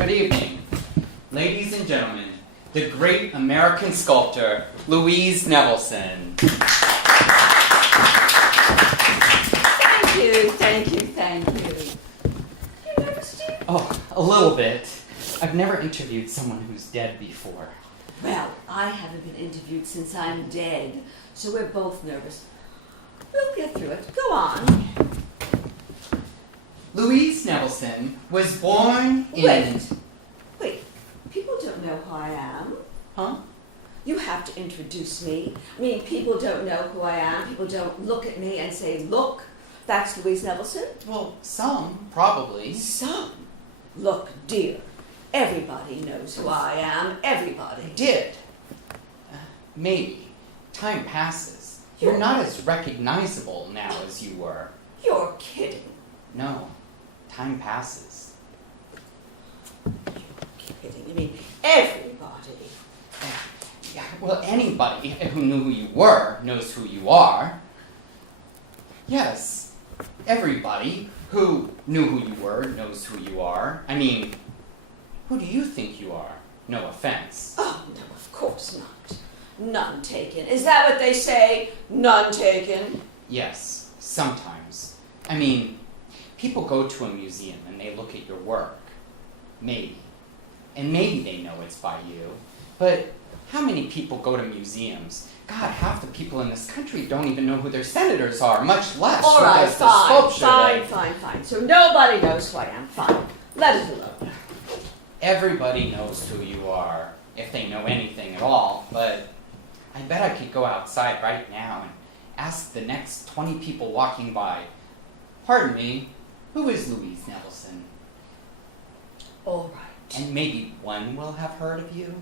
Good evening. Ladies and gentlemen, the great American sculptor, Louise Nevelson. Thank you. You nervous, dear? Oh, a little bit. I've never interviewed someone who's dead before. Well, I haven't been interviewed since I'm dead, so we're both nervous. We'll get through it. Go on. Louise Nevelson was born in... Wait. People don't know who I am. Huh? You have to introduce me. I mean, people don't know who I am. People don't look at me and say, look, that's Louise Nevelson. Well, some, probably. Some. Look, dear, everybody knows who I am. Everybody. Did. Maybe. Time passes. You're not as recognizable now as you were. You're kidding. No. Time passes. You're kidding. I mean, everybody. Yeah, well, anybody who knew who you were knows who you are. Yes, everybody who knew who you were knows who you are. I mean, who do you think you are? No offense. Oh, no, of course not. None taken. Is that what they say? None taken? Yes, sometimes. I mean, people go to a museum and they look at your work. Maybe. And maybe they know it's by you. But how many people go to museums? God, half the people in this country don't even know who their senators are, much less All who right, does the sculpture. fine. So nobody knows who I am. Fine. Let it alone. Everybody knows who you are, if they know anything at all, but I bet I could go outside right now and ask the next 20 people walking by, pardon me, who is Louise Nevelson? All right. And maybe one will have heard of you.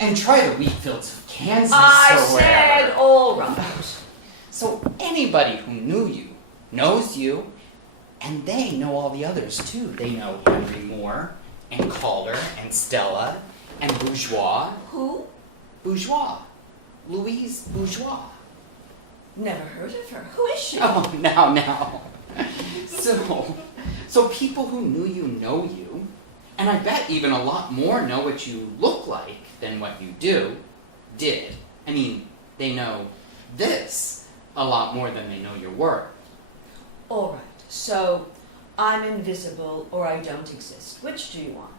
And try the wheat fields of Kansas I or wherever. said all right. So anybody who knew you knows you, and they know all the others too. They know Henry Moore, and Calder, and Stella, and Bourgeois. Who? Bourgeois. Louise Bourgeois. Never heard of her. Who is she? Oh, now. So people who knew you know you, and I bet even a lot more know what you look like than what you did. I mean, they know this a lot more than they know your work. All right. So I'm invisible or I don't exist. Which do you want?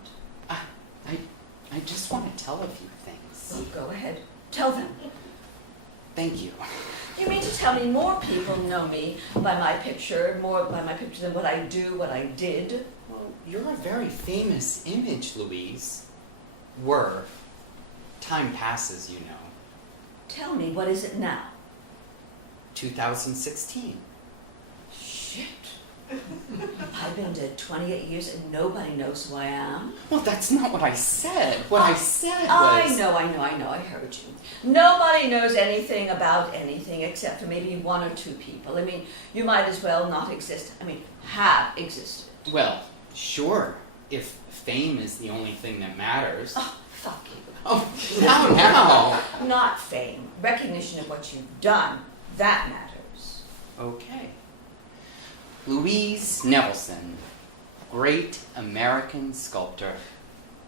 I just want to tell a few things. Well, go ahead. Tell them. Thank you. You mean to tell me more people know me by my picture, more by my picture than what I do, what I did? Well, you're a very famous image, Louise. Were. Time passes, you know. Tell me, what is it now? 2016. Shit. I've been dead 28 years and nobody knows who I am. Well, that's not what I said. What I said was... I know, I heard you. Nobody knows anything about anything except for maybe one or two people. I mean, you might as well not exist. I mean, have existed. Well, sure, if fame is the only thing that matters. Oh, fuck you. Oh, now. Not fame. Recognition of what you've done. That matters. Okay. Louise Nevelson, great American sculptor.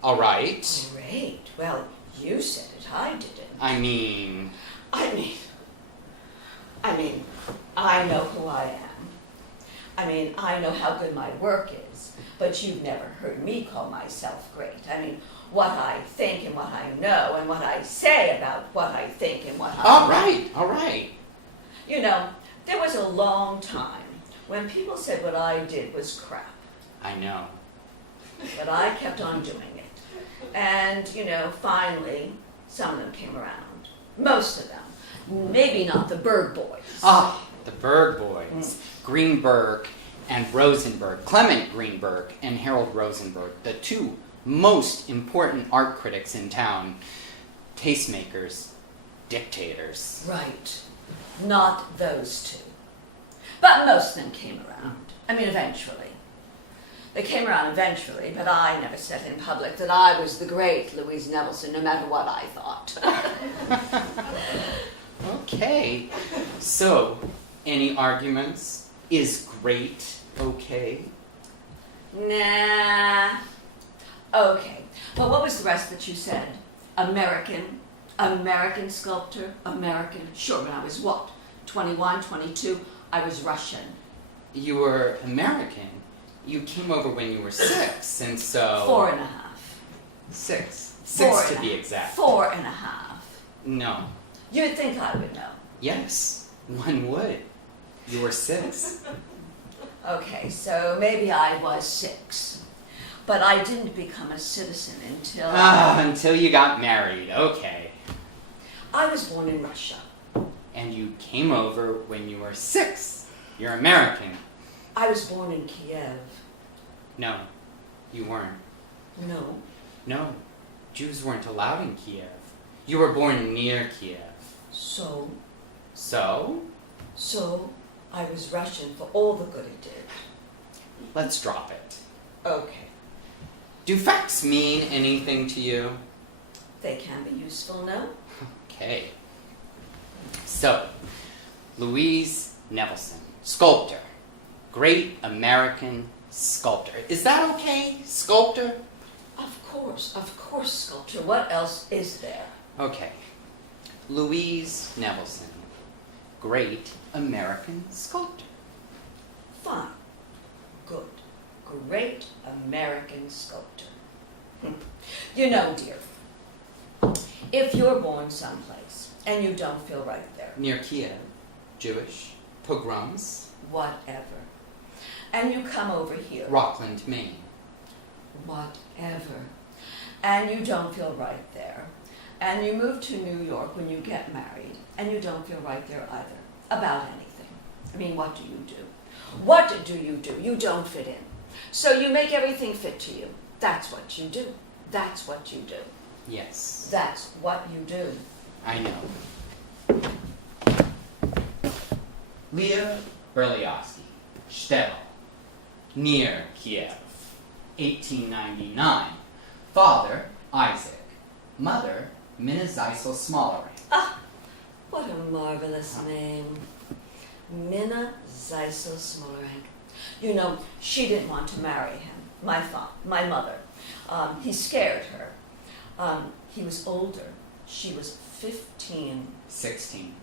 All right. Great. Well, you said it. I didn't. I mean, I know who I am. I mean, I know how good my work is, but you've never heard me call myself great. I mean, what I think and what I know and what I say about what I think and what I all right. You know, there was a long time when people said what I did was crap, I know. but I kept on doing it. And, you know, finally, some of them came around. Most of them. Maybe not the Berg boys. Ah, the Berg boys. Greenberg and Rosenberg. Clement Greenberg and Harold Rosenberg. The two most important art critics in town. Tastemakers. Dictators. Right. Not those two. But most of them came around. I mean, eventually. They came around eventually, but I never said in public that I was the great Louise Nevelson, no matter what I thought. Okay. So, any arguments? Is great okay? Nah. Okay. Well, what was the rest that you said? American sculptor, American. Sure, when I was what? 21, 22, I was Russian. You were American. You came over when you were 6, and so... 4.5. 6. Four 6 to and be a- exact. 4.5. No. You'd think I would know. Yes, one would. You were 6. Okay, so maybe I was 6. But I didn't become a citizen until Until you got married. Okay. I was born in Russia. And you came over when you were 6. You're American. I was born in Kiev. No, you weren't. No. No, Jews weren't allowed in Kiev. You were born near Kiev. So I was Russian for all the good it did. Let's drop it. Okay. Do facts mean anything to you? They can be useful, no? Okay. So, Louise Nevelson, sculptor. Great American sculptor. Is that okay? Sculptor? Of course, sculpture. What else is there? Okay. Louise Nevelson, great American sculptor. Fine. Good. Great American sculptor. You know, dear, if you're born someplace and you don't feel right there, Near Kiev, Jewish, pogroms, whatever, and you come over here, Rockland, Maine. whatever, and you don't feel right there, and you move to New York when you get married, and you don't feel right there either, about anything. I mean, what do you do? What do you do? You don't fit in. So you make everything fit to you. That's what you do. That's what you do. Yes, That's what you do. I know. Leah Berliowski, shtetl, near Kiev, 1899. Father, Isaac. Mother, Minna Zeisel Smollering. Ah, what a marvelous name. Minna Zeisel Smollering. You know, she didn't want to marry him, my mother. He scared her. He was older. She was 15. 16.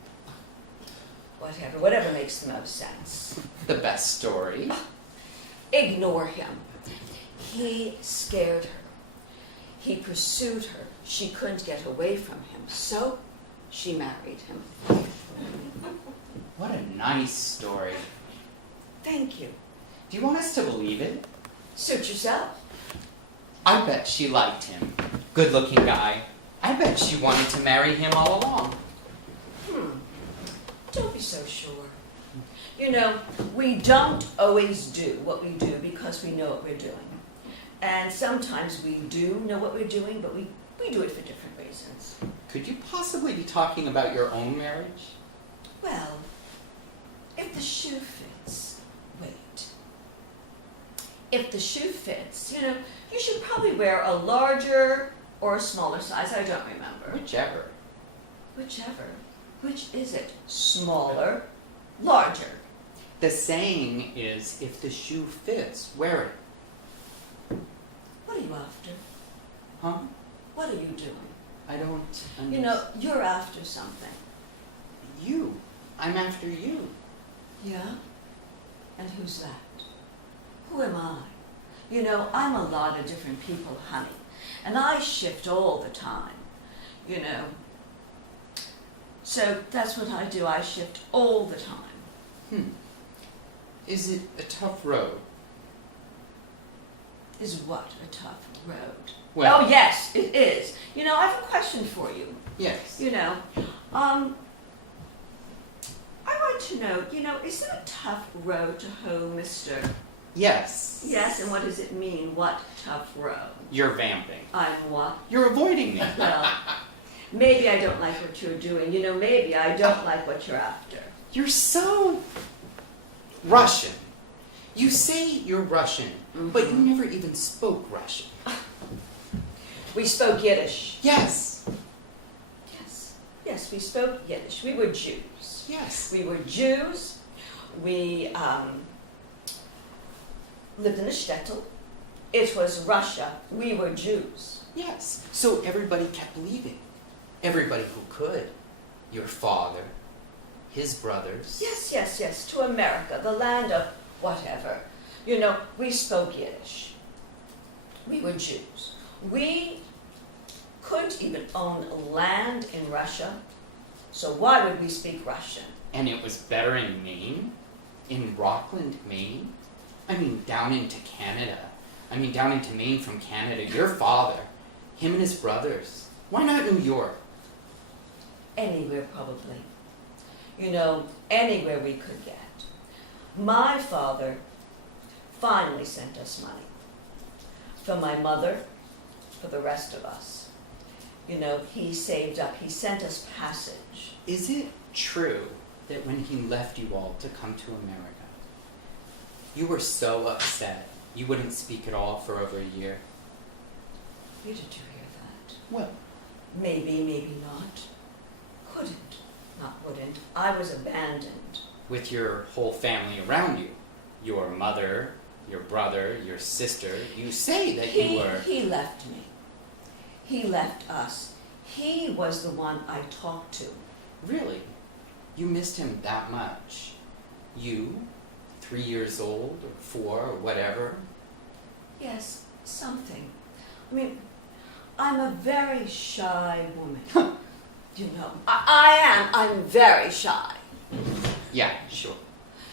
Whatever makes the most sense. The best story. Ignore him. He scared her. He pursued her. She couldn't get away from him, so she married him. What a nice story. Thank you. Do you want us to believe it? Suit yourself. I bet she liked him. Good-looking guy. I bet she wanted to marry him all along. Don't be so sure. You know, we don't always do what we do because we know what we're doing. And sometimes we do know what we're doing, but we do it for different reasons. Could you possibly be talking about your own marriage? Well, if the shoe fits, wait. If the shoe fits, you know, you should probably wear a larger or a smaller size. I don't remember. Whichever. Whichever. Which is it? Smaller, larger. The saying is, if the shoe fits, wear it. What are you after? Huh? What are you doing? I don't understand. You know, you're after something. You. I'm after you. Yeah? And who's that? Who am I? You know, I'm a lot of different people, honey. And I shift all the time. You know. So that's what I do. I shift all the time. Is it a tough road? Is what a tough road? Well, Oh, yes, it is. You know, I have a question for you. yes. You know, I want to know, you know, is it a tough road to hoe, mister? Yes. Yes, and what does it mean? What tough road? You're vamping. I'm what? You're avoiding me. Well, maybe I don't like what you're doing. You know, maybe I don't like what you're after. You're so Russian. You say you're Russian, but you never even spoke Russian. We spoke Yiddish. Yes. Yes, we spoke Yiddish. We were Jews. Yes. We were Jews. We lived in a shtetl. it was Russia. We were Jews. Yes. So everybody kept leaving. Everybody who could. Your father, his brothers. Yes, yes, yes, to America, the land of whatever. You know, we spoke Yiddish. We were Jews. We couldn't even own land in Russia, so why would we speak Russian? And it was better in Maine? In Rockland, Maine? I mean, down into Canada. I mean, down into Maine from Canada. Your father, him and his brothers. Why not New York? Anywhere, probably. You know, anywhere we could get. My father finally sent us money. For my mother, for the rest of us. You know, he saved up, he sent us passage. Is it true that when he left you all to come to America, you were so upset you wouldn't speak at all for over a year? Where did you hear that? Well, Maybe, maybe not. Couldn't, not wouldn't. I was abandoned. with your whole family around you, your mother, your brother, your sister, you say that you were... He left me. He left us. He was the one I talked to. Really? You missed him that much? You, 3 years old, or 4, or whatever? Yes, something. I mean, I'm a very shy woman. You know, I am. I'm very shy. Yeah, sure.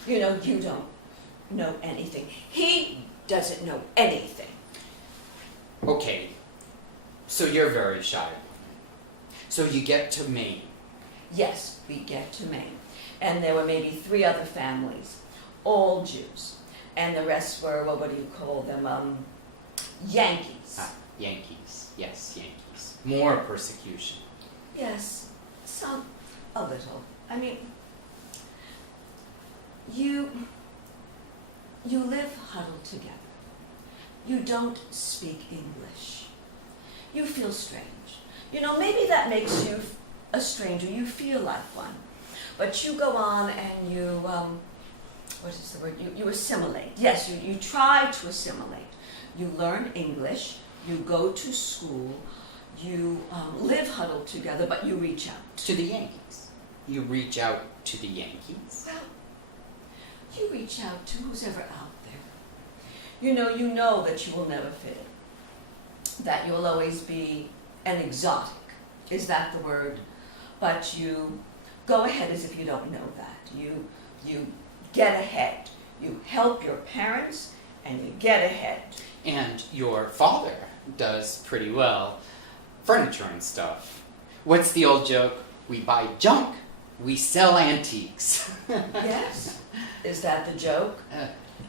You know, you don't know anything. He doesn't know anything. Okay, so you're very shy. So you get to Maine. Yes, we get to Maine. And there were maybe 3 other families, all Jews. And the rest were, well, what do you call them? Yankees. Yankees. Yes, Yankees. More persecution. Yes, a little. I mean, you live huddled together. You don't speak English. You feel strange. You know, maybe that makes you a stranger. You feel like one. But you go on and you, what is the word? You assimilate. Yes, you try to assimilate. You learn English. You go to school. You live huddled together, but you reach out. To the Yankees. You reach out to the Yankees. Well, you reach out to who's ever out there. You know that you will never fit in. That you'll always be an exotic. Is that the word? But you go ahead as if you don't know that. You get ahead. You help your parents and you get ahead. And your father does pretty well. Furniture and stuff. What's the old joke? We buy junk, we sell antiques. Yes? Is that the joke?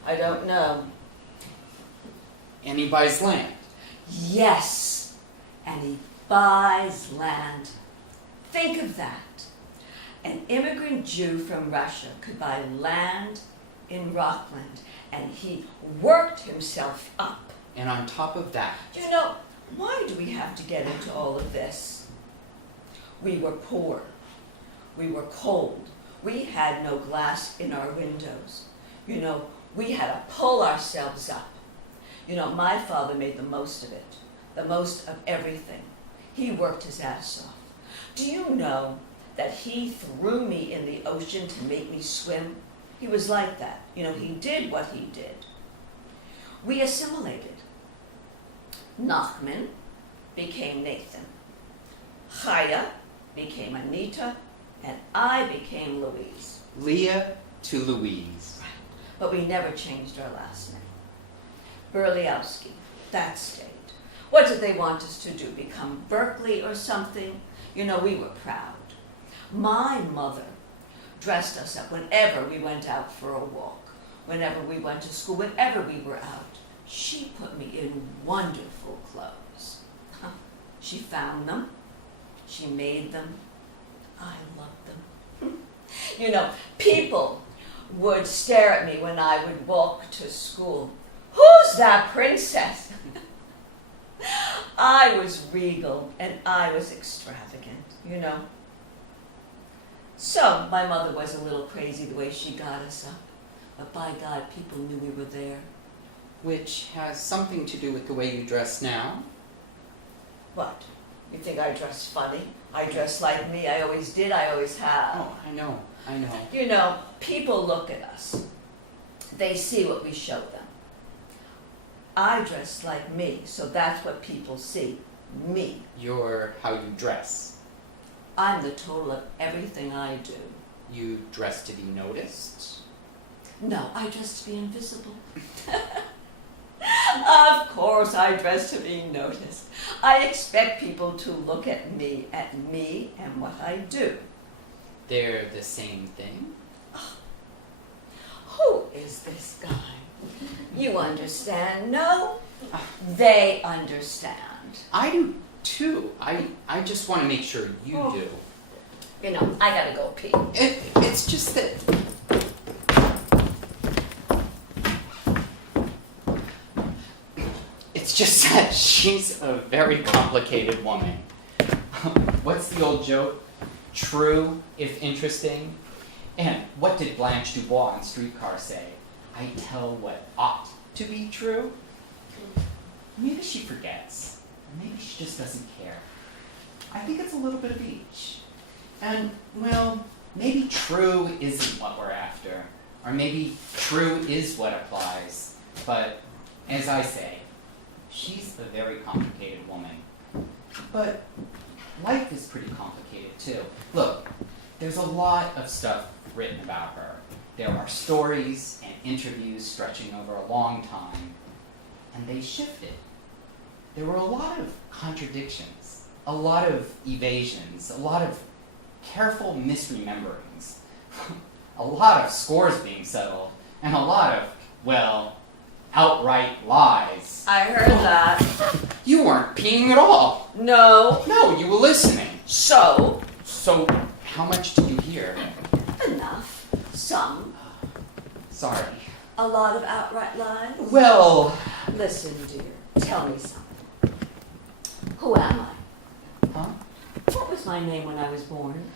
I don't know. And he buys land. Yes, and he buys land. Think of that. An immigrant Jew from Russia could buy land in Rockland, and he worked himself up. And on top of that, You know, why do we have to get into all of this? We were poor. We were cold. We had no glass in our windows. You know, we had to pull ourselves up. You know, my father made the most of it, the most of everything. He worked his ass off. Do you know that he threw me in the ocean to make me swim? He was like that. You know, he did what he did. We assimilated. Nachman became Nathan. Chaya became Anita, and I became Louise. Leah to Louise. But we never changed our last name. Berliowski, that stayed. What did they want us to do, become Berkeley or something? You know, we were proud. My mother dressed us up whenever we went out for a walk, whenever we went to school, whenever we were out. She put me in wonderful clothes. She found them. She made them. I loved them. You know, people would stare at me when I would walk to school. Who's that princess? I was regal and I was extravagant, you know. So my mother was a little crazy the way she got us up. But by God, people knew we were there. which has something to do with the way you dress now. What? You think I dress funny? I dress like me. I always did. I always have. Oh, I know. You know, people look at us. They see what we show them. I dress like me, so that's what people see. Me. You're how you dress. I'm the total of everything I do. You dress to be noticed. No, I dress to be invisible. Of course I dress to be noticed. I expect people to look at me and what I do. They're the same thing. Who is this guy? You understand? No? They understand. I do too. I just want to make sure you do. You know, I gotta go pee. It's just that. It's just that she's a very complicated woman. What's the old joke? True, if interesting. And what did Blanche Dubois in Streetcar say? I tell what ought to be true. Maybe she forgets. Or maybe she just doesn't care. I think it's a little bit of each. And, well, maybe true isn't what we're after. Or maybe true is what applies. But, as I say, she's a very complicated woman. But life is pretty complicated, too. Look, there's a lot of stuff written about her. There are stories and interviews stretching over a long time. And they shifted. There were a lot of contradictions, a lot of evasions, a lot of careful misrememberings, a lot of scores being settled, and a lot of, well, outright lies. I heard that. You weren't peeing at all. No. No, you were listening. So? So, how much did you hear? Enough. Some. Sorry. A lot of outright lies? Well... Listen, dear. Tell me something. Who am I? Huh? What was my name when I was born?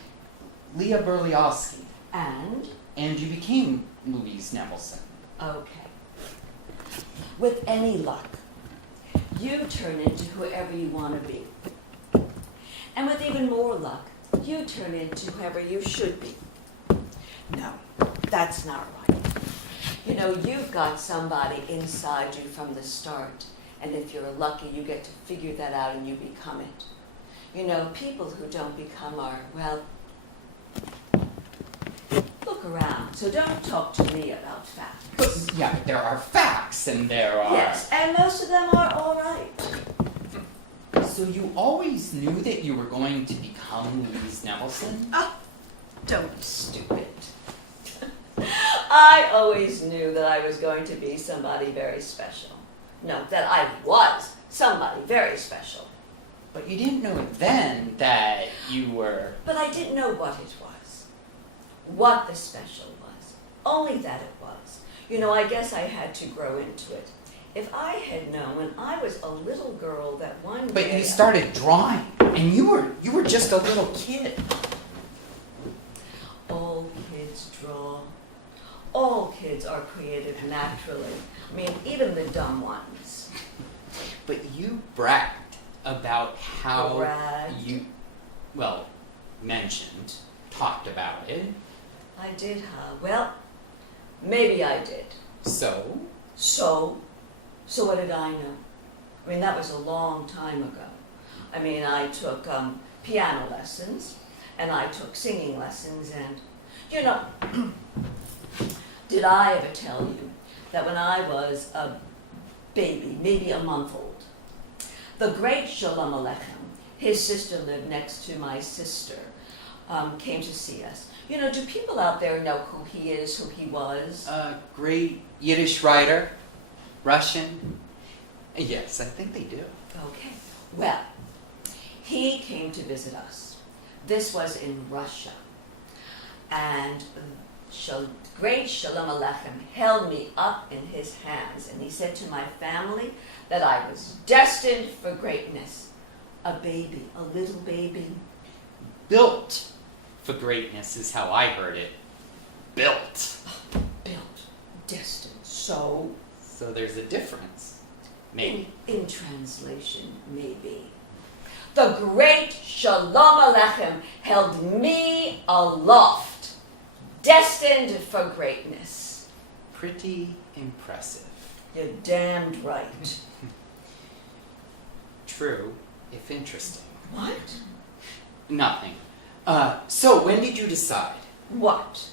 Leah Berliowski. And? And you became Louise Nevelson. Okay. With any luck, you turn into whoever you want to be. And with even more luck, you turn into whoever you should be. No, that's not right. You know, you've got somebody inside you from the start. And if you're lucky, you get to figure that out and you become it. You know, people who don't become are, well, look around. So don't talk to me about facts. But, yeah, but there are facts and there are... Yes, and most of them are all right. So you always knew that you were going to become Louise Nevelson? Oh, don't be stupid. I always knew that I was going to be somebody very special. No, that I was somebody very special. But you didn't know then that you were... But I didn't know what it was. What the special was. Only that it was. You know, I guess I had to grow into it. If I had known when I was a little girl that one day... But you started drawing, and you were just a little kid. All kids draw. All kids are creative naturally. I mean, even the dumb ones. But you bragged about how Bragged? you, well, mentioned, talked about it. I did, huh? Well, maybe I did. So? So what did I know? I mean, that was a long time ago. I mean, I took piano lessons, and I took singing lessons, and, you know, did I ever tell you that when I was a baby, maybe a month old, the great Shalom Aleichem, his sister lived next to my sister, came to see us. You know, do people out there know who he is, who he was? A great Yiddish writer, Russian. Yes, I think they do. Okay. Well, he came to visit us. This was in Russia. And great Shalom Aleichem held me up in his hands, and he said to my family that I was destined for greatness. A baby, a little baby. Built for greatness is how I heard it. Built. Built, destined, so So there's a difference. Maybe. In translation, maybe. The great Shalom Aleichem held me aloft, destined for greatness. Pretty impressive. You're damned right. True, if interesting. What? Nothing. So when did you decide What?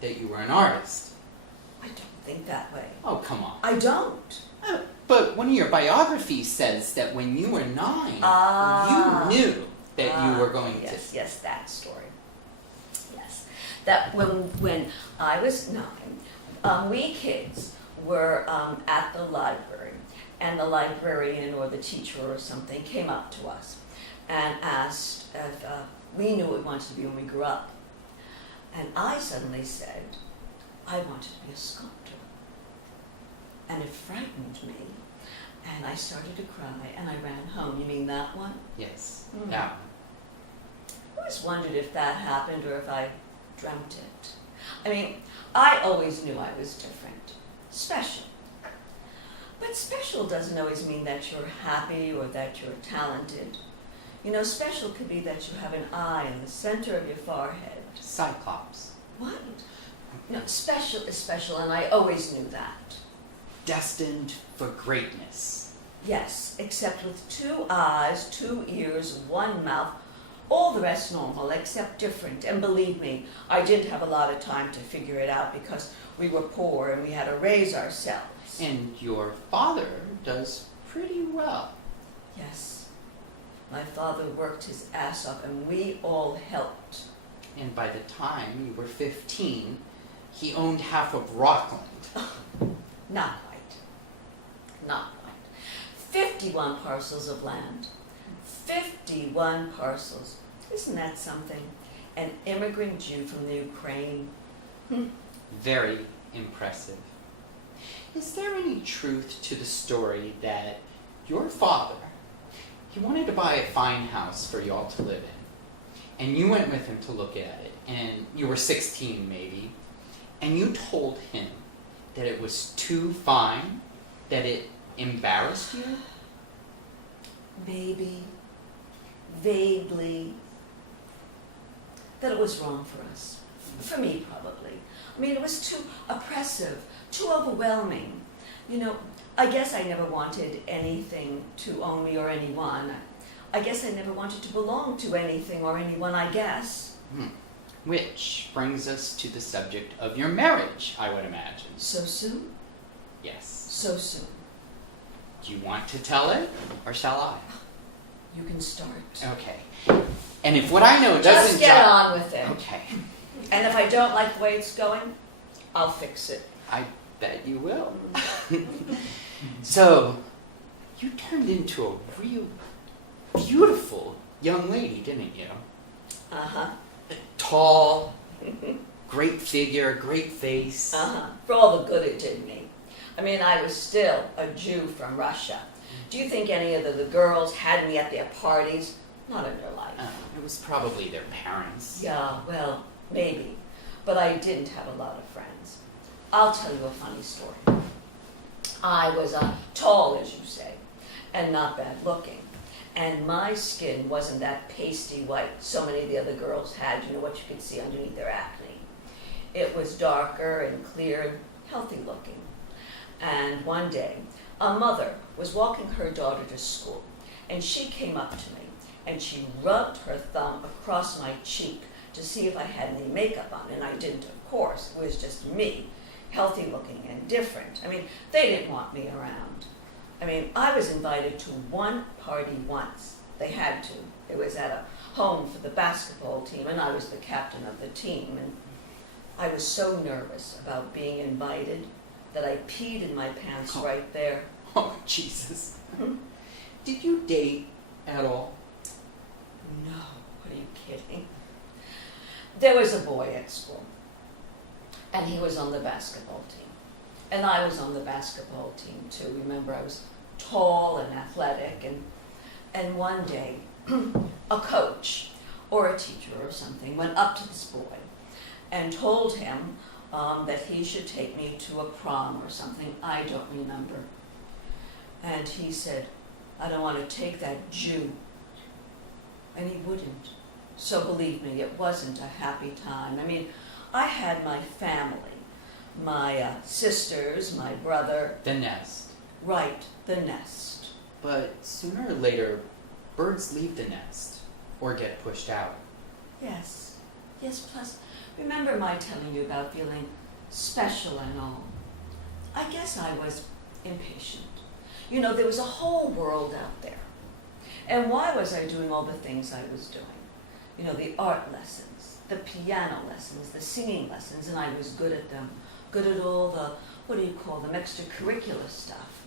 that you were an artist? I don't think that way. Oh, come on. I don't. But one of your biographies says that when you were 9, Ah. you knew that you were going yes, yes, that story. Yes. That when I was 9, we kids were at the library, and the librarian or the teacher or something came up to us and asked if we knew what we wanted to be when we grew up. And I suddenly said, I wanted to be a sculptor. And it frightened me. And I started to cry, and I ran home. You mean that one? Yes, Mm. that one. I always wondered if that happened or if I dreamt it. I mean, I always knew I was different, special. But special doesn't always mean that you're happy or that you're talented. You know, special could be that you have an eye in the center of your forehead. Cyclops. What? No, special is special, and I always knew that. Destined for greatness. Yes, except with 2 eyes, 2 ears, 1 mouth, all the rest normal, except different. And believe me, I didn't have a lot of time to figure it out because we were poor and we had to raise ourselves. And your father does pretty well. Yes, my father worked his ass off and we all helped. And by the time you were 15, he owned half of Rockland. Not quite. Not quite. 51 parcels of land. 51 parcels. Isn't that something? An immigrant Jew from the Ukraine. Very impressive. Is there any truth to the story that your father, he wanted to buy a fine house for y'all to live in, and you went with him to look at it, and you were 16 maybe, and you told him that it was too fine, that it embarrassed you? Maybe, vaguely, that it was wrong for us. For me, probably. I mean, it was too oppressive, too overwhelming. You know, I guess I never wanted anything to own me or anyone. I guess I never wanted to belong to anything or anyone, I guess. Which brings us to the subject of your marriage, I would imagine. So soon? Yes. So soon. Do you want to tell it, or shall I? You can start. Okay. And if what I know doesn't Just get on with it. Okay. And if I don't like the way it's going, I'll fix it. I bet you will. So, you turned into a real beautiful young lady, didn't you? Uh-huh. Tall, great figure, great face. Uh-huh. For all the good it did me. I mean, I was still a Jew from Russia. Do you think any of the girls had me at their parties? Not in their life. It was probably their parents. Yeah, well, maybe. But I didn't have a lot of friends. I'll tell you a funny story. I was tall, as you say, and not bad looking. And my skin wasn't that pasty white so many of the other girls had, you know, what you could see underneath their acne. It was darker and clear and healthy looking. And one day, a mother was walking her daughter to school, and she came up to me, and she rubbed her thumb across my cheek to see if I had any makeup on, and I didn't, of course. It was just me, healthy looking and different. I mean, they didn't want me around. I mean, I was invited to one party once. They had to. It was at a home for the basketball team, and I was the captain of the team, and I was so nervous about being invited that I peed in my pants right there. Oh, Jesus. Did you date at all? No, are you kidding? There was a boy at school, and he was on the basketball team. And I was on the basketball team too. Remember, I was tall and athletic, and one day, a coach or a teacher or something went up to this boy and told him that he should take me to a prom or something. I don't remember. And he said, I don't want to take that Jew. And he wouldn't. So believe me, it wasn't a happy time. I mean, I had my family, my sisters, my brother. The nest. Right, the nest. But sooner or later, birds leave the nest or get pushed out. Yes. Yes, plus, remember my telling you about feeling special and all. I guess I was impatient. You know, there was a whole world out there. And why was I doing all the things I was doing? You know, the art lessons, the piano lessons, the singing lessons, and I was good at them. Good at all the, what do you call them, extracurricular stuff.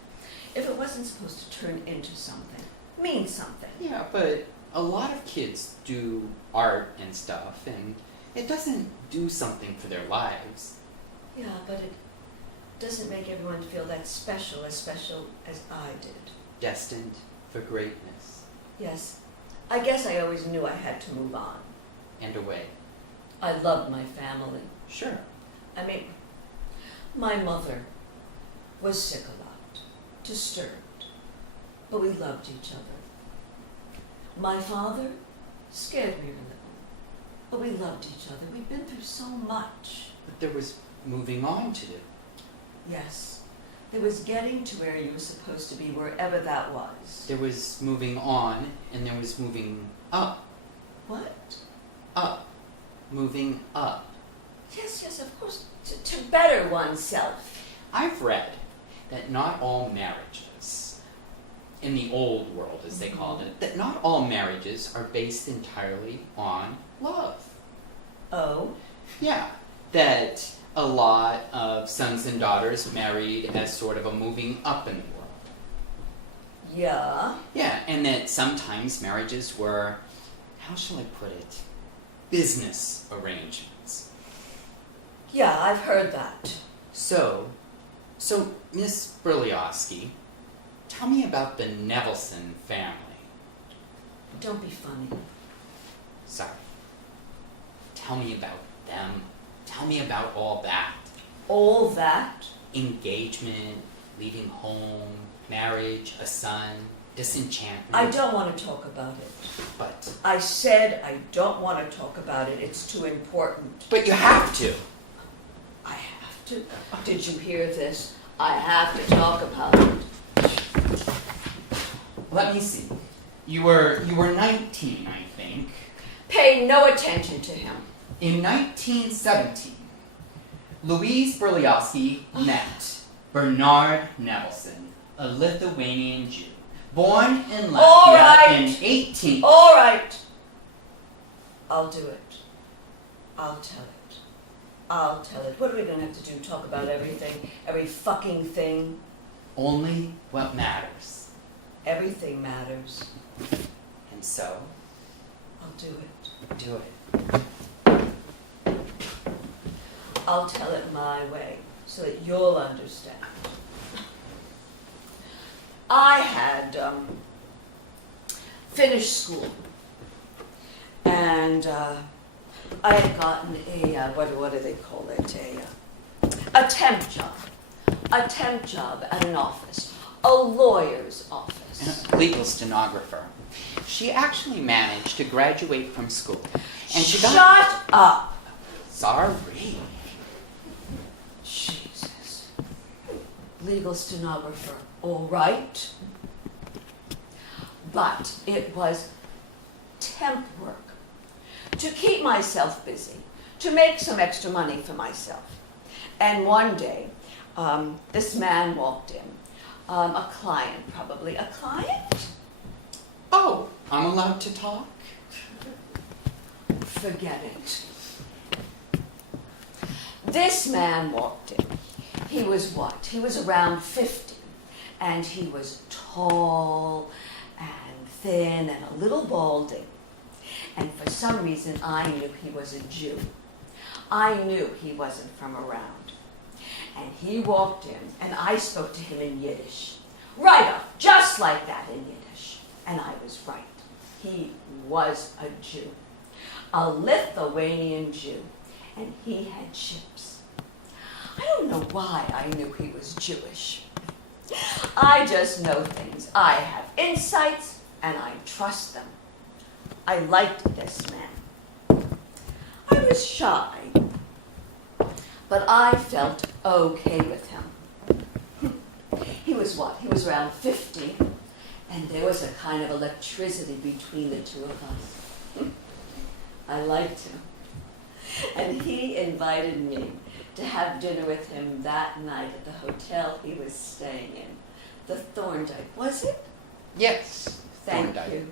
If it wasn't supposed to turn into something, mean something. Yeah, but a lot of kids do art and stuff, and it doesn't do something for their lives. Yeah, but it doesn't make everyone feel that special as I did. Destined for greatness. Yes, I guess I always knew I had to move on. And away. I loved my family. Sure. I mean, my mother was sick a lot, disturbed, but we loved each other. My father scared me a little, but we loved each other. We'd been through so much. But there was moving on to do. Yes, there was getting to where you were supposed to be, wherever that was. There was moving on, and there was moving up. What? Up. Moving up. Yes, yes, of course, to better oneself. I've read that not all marriages, in the old world as they called it, that not all marriages are based entirely on love. Oh? Yeah, that a lot of sons and daughters married as sort of a moving up in the world. Yeah? Yeah, and that sometimes marriages were, how shall I put it, business arrangements. Yeah, I've heard that. So Miss Berliowski, tell me about the Nevelson family. Don't be funny. Sorry. Tell me about them. Tell me about all that. All that? Engagement, leaving home, marriage, a son, disenchantment. I don't want to talk about it. But I said I don't want to talk about it. It's too important. you have to. I have to. Did you hear this? I have to talk about it. Let me see. You were 19, I think. Pay no attention to him. In 1917, Louise Berliowski met Bernard Nevelson, a Lithuanian Jew, born in All Latvia right. in 18... All right. I'll do it. I'll tell it. I'll tell it. What are we going to have to do? Talk about everything? Every fucking thing? Only what matters. Everything matters. And so, I'll do it. do it. I'll tell it my way so that you'll understand. I had finished school, and I had gotten a what do they call it? A temp job. A temp job at an office, a lawyer's office. A legal stenographer. She actually managed to graduate from school, and she got... Shut up. Sorry. Jesus. Legal stenographer, all right. But it was temp work to keep myself busy, to make some extra money for myself. And one day, this man walked in, a client probably. A client? Oh, I'm allowed to talk? Forget it. This man walked in. He was what? He was around 50. And he was tall and thin and a little balding. And for some reason, I knew he was a Jew. I knew he wasn't from around. And he walked in, and I spoke to him in Yiddish. Right off, just like that in Yiddish. And I was right. He was a Jew. A Lithuanian Jew. And he had chips. I don't know why I knew he was Jewish. I just know things. I have insights, and I trust them. I liked this man. I was shy, but I felt okay with him. He was what? He was around 50, and there was a kind of electricity between the two of us. I liked him. And he invited me to have dinner with him that night at the hotel he was staying in. The Thorndike, was it? Yes. Thank Thorndike. you.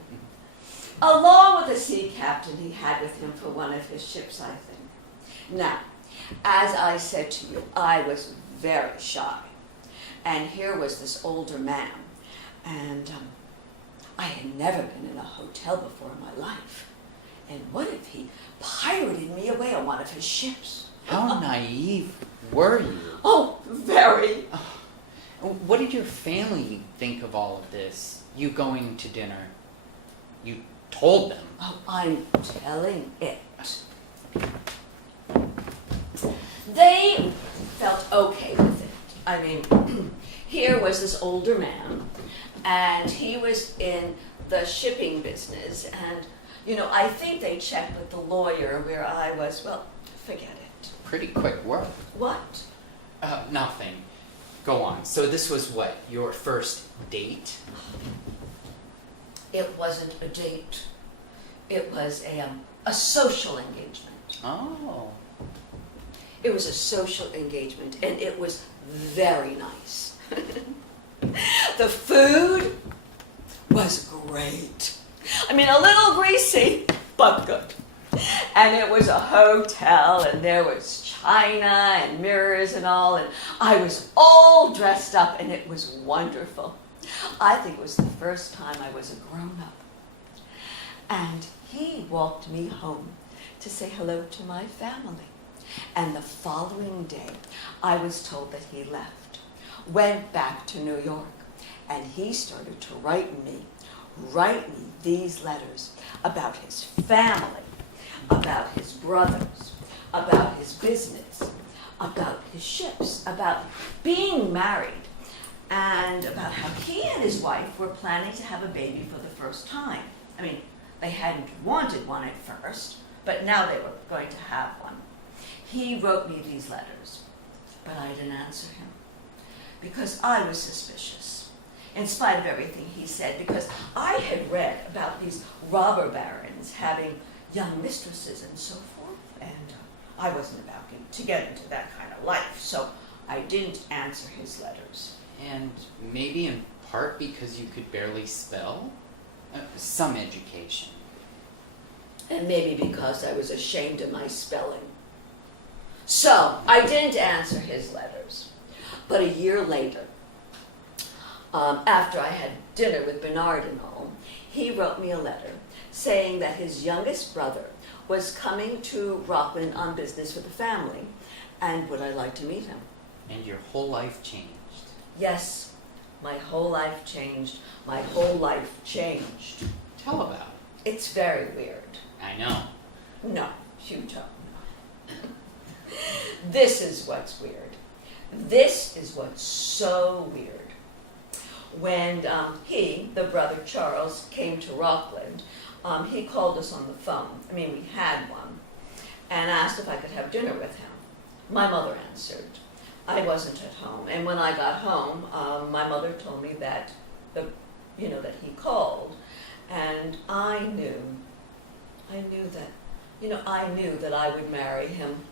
Along with the sea captain he had with him for one of his ships, I think. Now, as I said to you, I was very shy. And here was this older man. And I had never been in a hotel before in my life. And what if he pirated me away on one of his ships? How naive were you? Oh, very. What did your family think of all of this? You going to dinner? You told them. Oh, I'm telling it. They felt okay with it. I mean, here was this older man, and he was in the shipping business, and, you know, I think they checked with the lawyer where I was. Well, forget it. Pretty quick work. What? Nothing. Go on. So this was what? Your first date? It wasn't a date. It was a social engagement. Oh. It was a social engagement, and it was very nice. The food was great. I mean, a little greasy, but good. And it was a hotel, and there was china and mirrors and all, and I was all dressed up, and it was wonderful. I think it was the first time I was a grown-up. And he walked me home to say hello to my family. And the following day, I was told that he left, went back to New York, and he started to write me these letters about his family, about his brothers, about his business, about his ships, about being married, and about how he and his wife were planning to have a baby for the first time. I mean, they hadn't wanted one at first, but now they were going to have one. He wrote me these letters, but I didn't answer him because I was suspicious, in spite of everything he said, because I had read about these robber barons having young mistresses and so forth, and I wasn't about to get into that kind of life, so I didn't answer his letters. And maybe in part because you could barely spell? Some education. And maybe because I was ashamed of my spelling. So, I didn't answer his letters. But a year later, after I had dinner with Bernard and all, he wrote me a letter saying that his youngest brother was coming to Rockland on business with the family, and would I like to meet him? And your whole life changed. Yes, my whole life changed. My whole life changed. Tell about it. It's very weird. I know. No, you don't know. This is what's weird. This is what's so weird. When he, the brother Charles, came to Rockland, he called us on the phone. I mean, we had one, and asked if I could have dinner with him. My mother answered. I wasn't at home, and when I got home, my mother told me that that he called, and I knew that I would marry him.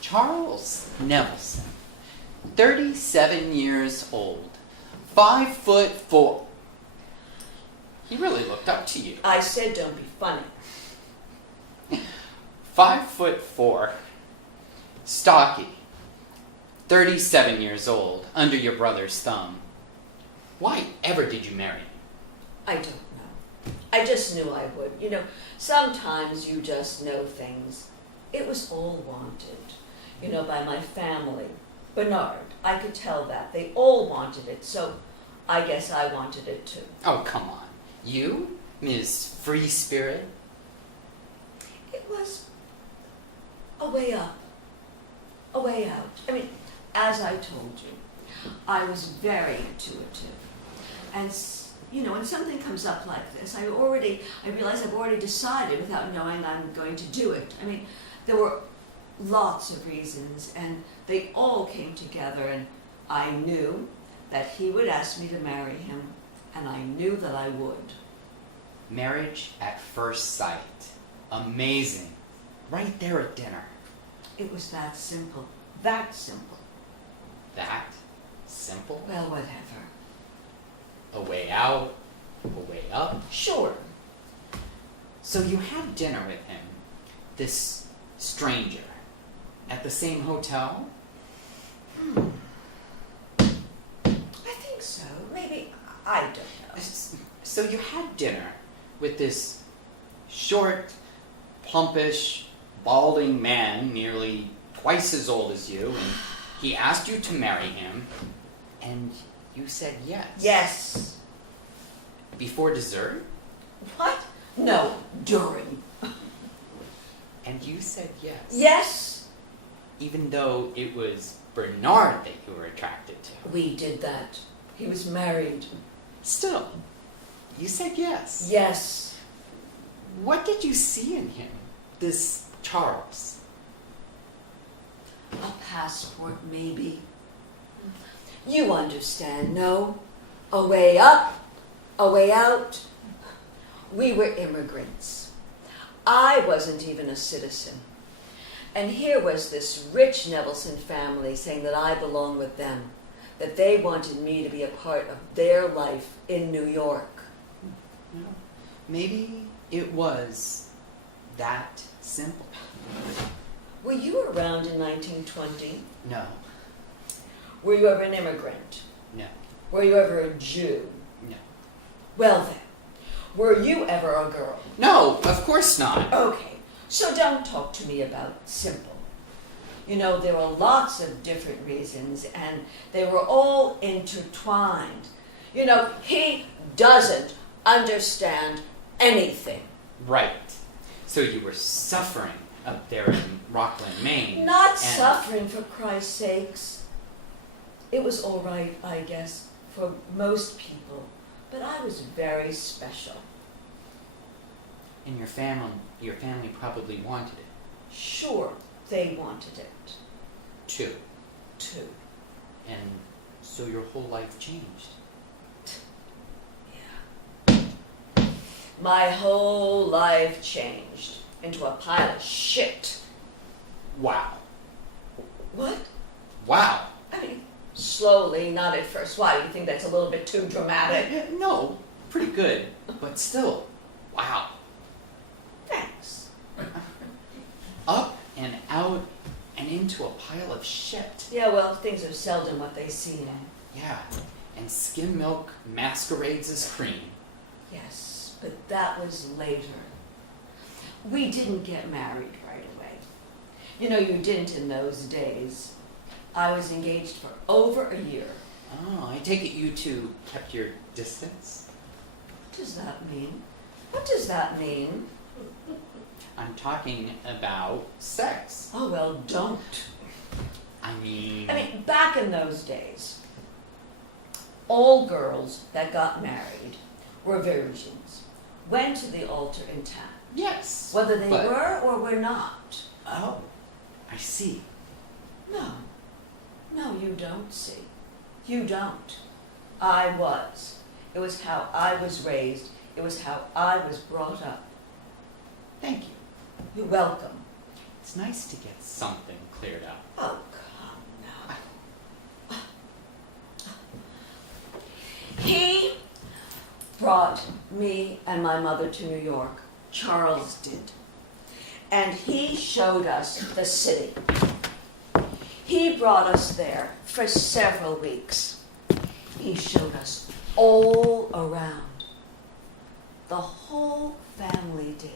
Charles Nelson, 37 years old, 5'4". He really looked up to you. I said, don't be funny. 5'4", stocky, 37 years old, under your brother's thumb. Why ever did you marry him? I don't know. I just knew I would. Sometimes you just know things. It was all wanted, by my family. Bernard, I could tell that. They all wanted it, so I guess I wanted it too. Oh, come on. You, Ms. Free Spirit? It was a way up, a way out. I mean, as I told you, I was very intuitive. And, when something comes up like this, I realize I've already decided without knowing I'm going to do it. I mean, there were lots of reasons, and they all came together, and I knew that he would ask me to marry him, and I knew that I would. Marriage at first sight. Amazing. Right there at dinner. It was that simple. That simple. That simple? Well, whatever. A way out, a way up. Sure. So you had dinner with him, this stranger, at the same hotel? I think so. Maybe. I don't know. So you had dinner with this short, plumpish, balding man, nearly twice as old as you, and he asked you to marry him, and you said yes. Yes. Before dessert? What? No, during. And you said yes. Yes. Even though it was Bernard that you were attracted to. We did that. He was married. Still, you said yes. Yes. What did you see in him, this Charles? A passport, maybe. You understand, no? A way up, a way out. We were immigrants. I wasn't even a citizen. And here was this rich Nevelson family saying that I belong with them, that they wanted me to be a part of their life in New York. You know, maybe it was that simple. Were you around in 1920? No, Were you ever an immigrant? no, Were you ever a Jew? no. Well then, were you ever a girl? No, of course not. Okay, so don't talk to me about simple. You know, there were lots of different reasons, and they were all intertwined. You know, he doesn't understand anything. Right. So you were suffering up there in Rockland, Maine. Not and suffering, for Christ's sakes. It was all right, I guess, for most people, but I was very special. And your family probably wanted it, Sure, they wanted it, too. too. And so your whole life changed. Yeah. My whole life changed into a pile of shit. Wow. What? Wow. I mean, slowly, not at first. Why, do you think that's a little bit too dramatic? No, pretty good, but still, wow. Thanks. Up and out and into a pile of shit. Yeah, well, things are seldom what they seem. Yeah, and skim milk masquerades as cream. Yes, but that was later. We didn't get married right away. You know, you didn't in those days. I was engaged for over a year. Oh, I take it you two kept your distance? What does that mean? What does that mean? I'm talking about sex. Oh, well, don't. I mean, Back in those days, all girls that got married were virgins, went to the altar intact, yes. whether they but- were or were not. Oh, I see. No, you don't see. You don't. I was. It was how I was raised. It was how I was brought up. Thank you. You're welcome. It's nice to get something cleared up. Oh, come now. He brought me and my mother to New York. Charles did. And he showed us the city. He brought us there for several weeks. He showed us all around. The whole family did.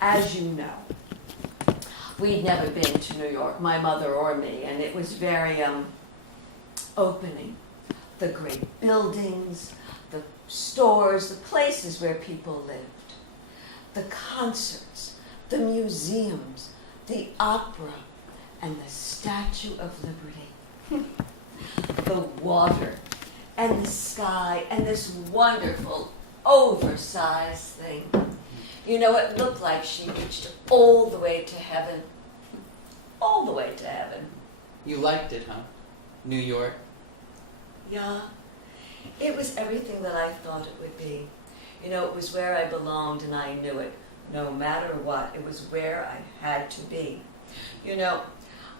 As you know, we'd never been to New York, my mother or me, and it was very opening. The great buildings, the stores, the places where people lived, the concerts, the museums, the opera, and the Statue of Liberty, the water, and the sky, and this wonderful, oversized thing. You know, it looked like she reached all the way to heaven. All the way to heaven. You liked it, huh? New York? Yeah. It was everything that I thought it would be. You know, it was where I belonged and I knew it. No matter what, it was where I had to be. You know,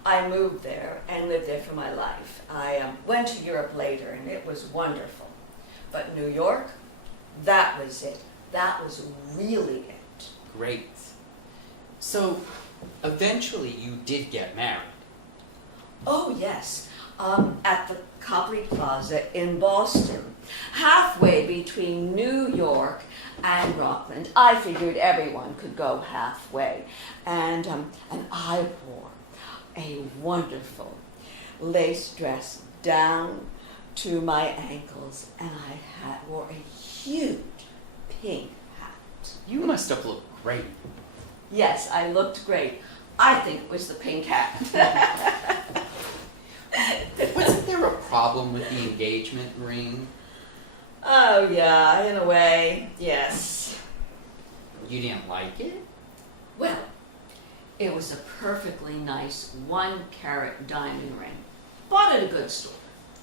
I moved there and lived there for my life. I went to Europe later and it was wonderful. But New York, that was it. That was really it. Great. So, eventually you did get married. Oh, yes. At the Capri Plaza in Boston, halfway between New York and Rockland. I figured everyone could go halfway. And I wore a wonderful lace dress down to my ankles, and I wore a huge pink hat. You must have looked great. Yes, I looked great. I think it was the pink hat. Wasn't there a problem with the engagement ring? Oh, yeah, in a way, yes. You didn't like it? Well, it was a perfectly nice 1-carat diamond ring. Bought at a good store.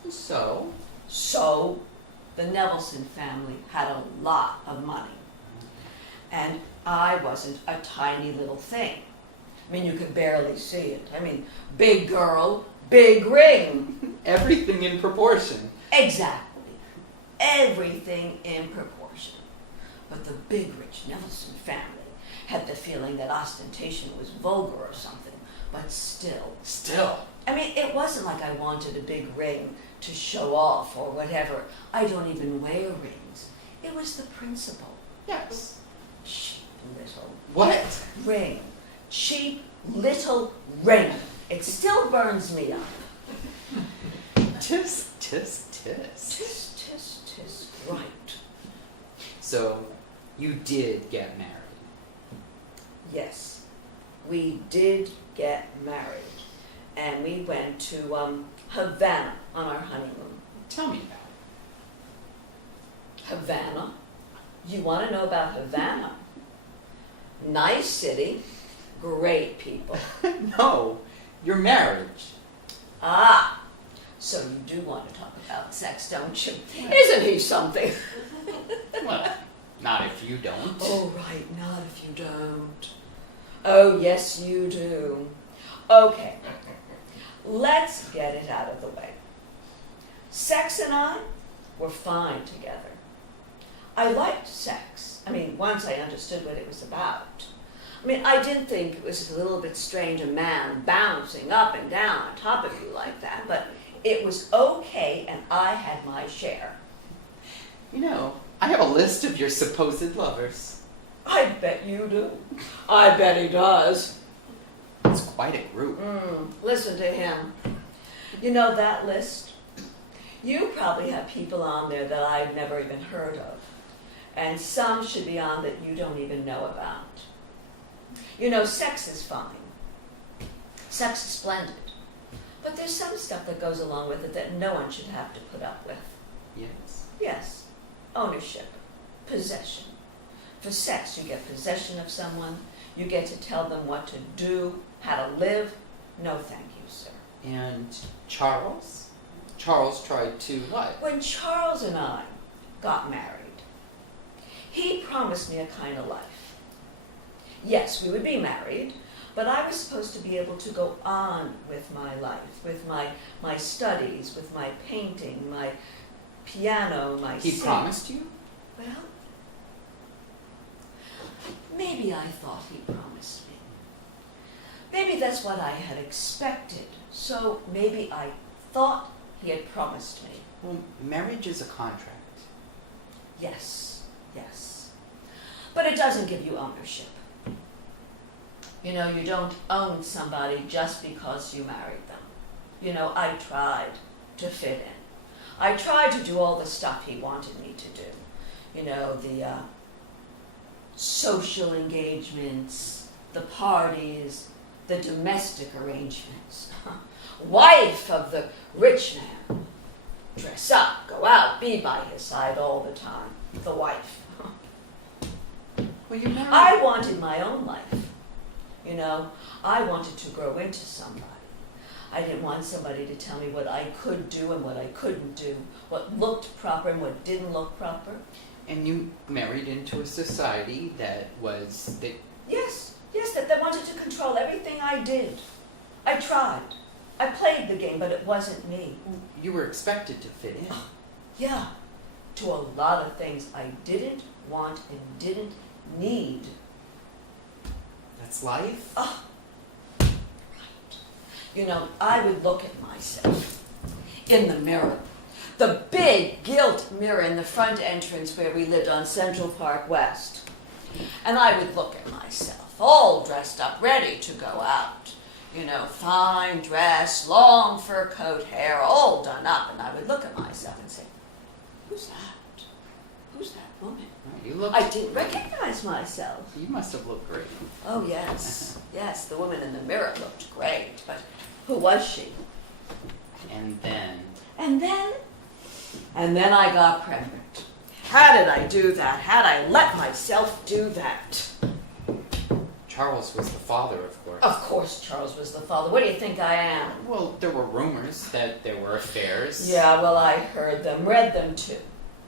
So? So, the Nevelson family had a lot of money. And I wasn't a tiny little thing. I mean, you could barely see it. I mean, big girl, big ring. Everything in proportion. Exactly. Everything in proportion. But the big rich Nevelson family had the feeling that ostentation was vulgar or something. But still. Still. I mean, it wasn't like I wanted a big ring to show off or whatever. I don't even wear rings. It was the principle. Yes. Cheap little What? ring. Cheap little ring. It still burns me up. Tisk, tisk, tisk. Tis, tis, tis, right. So, you did get married. Yes, we did get married. And we went to Havana on our honeymoon. Tell me about Havana? You want to know about Havana? Nice city, great people. it. No, your marriage. Ah, so you do want to talk about sex, don't you? Isn't he something? Well, not if you don't. Oh, right, not if you don't. Oh, yes, you do. Okay, let's get it out of the way. Sex and I were fine together. I liked sex. I mean, once I understood what it was about. I mean, I did think it was a little bit strange, a man bouncing up and down on top of you like that, but it was okay and I had my share. You know, I have a list of your supposed lovers. I bet you do. I bet he does. It's quite a group. Listen to him. You know that list? You probably have people on there that I've never even heard of. And some should be on that you don't even know about. You know, sex is fine. Sex is splendid. But there's some stuff that goes along with it that no one should have to put up with. Yes. Yes. Ownership. Possession. For sex, you get possession of someone. You get to tell them what to do, how to live. No, thank you, sir. And Charles? Charles tried to what? When Charles and I got married, he promised me a kind of life. Yes, we would be married, but I was supposed to be able to go on with my life, with my studies, with my painting, my piano, my He singing. promised you? Well, maybe I thought he promised me. Maybe that's what I had expected. So maybe I thought he had promised me. Well, marriage is a contract. Yes, yes. But it doesn't give you ownership. You know, you don't own somebody just because you married them. You know, I tried to fit in. I tried to do all the stuff he wanted me to do. You know, the social engagements, the parties, the domestic arrangements. Wife of the rich man. Dress up, go out, be by his side all the time. The wife. Well, you married. I wanted my own life. You know, I wanted to grow into somebody. I didn't want somebody to tell me what I could do and what I couldn't do, what looked proper and what didn't look proper. And you married into a society that was that. Yes, that they wanted to control everything I did. I tried. I played the game, but it wasn't me. You were expected to fit in. Yeah, to a lot of things I didn't want and didn't need. That's life. Oh, right. You know, I would look at myself in the mirror. The big gilt mirror in the front entrance where we lived on Central Park West. And I would look at myself, all dressed up, ready to go out. You know, fine dress, long fur coat, hair, all done up. And I would look at myself and say, who's that? Who's that woman? You look. I didn't recognize myself. You must have looked great. Oh, yes. Yes, the woman in the mirror looked great, but who was she? And then. And then I got pregnant. How did I do that? How'd I let myself do that? Charles was the father, of course. Of course Charles was the father. What do you think I am? Well, there were rumors that there were affairs. Yeah, well, I heard them, read them too.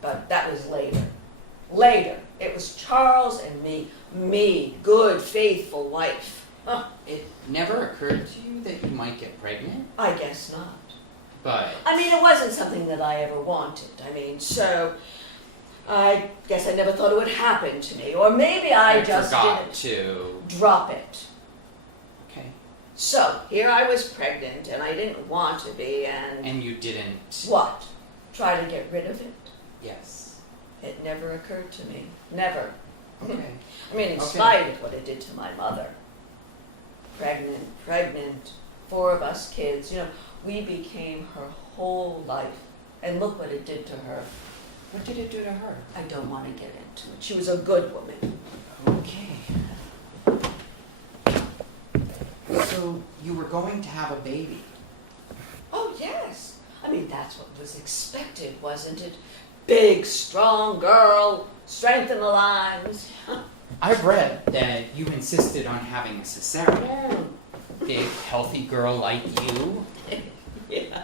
But that was later. Later. It was Charles and me, good, faithful wife. Huh. It never occurred to you that you might get pregnant? I guess not. But. I mean, it wasn't something that I ever wanted. I mean, so I guess I never thought it would happen to me. Or maybe I just forgot didn't to. drop it. Okay. So here I was pregnant and I didn't want to be, and And you didn't. what? Try to get rid of it? Yes. It never occurred to me. Never. Okay. I mean, in Okay. spite of what it did to my mother. Pregnant, 4 of us kids, you know, we became her whole life. And look what it did to her. What did it do to her? I don't want to get into it. She was a good woman. Okay. So you were going to have a baby. Oh, yes. I mean, that's what was expected, wasn't it? Big, strong girl, strength in the lines. I've read that you insisted on having a cesarean. Big, healthy girl like you. Yeah.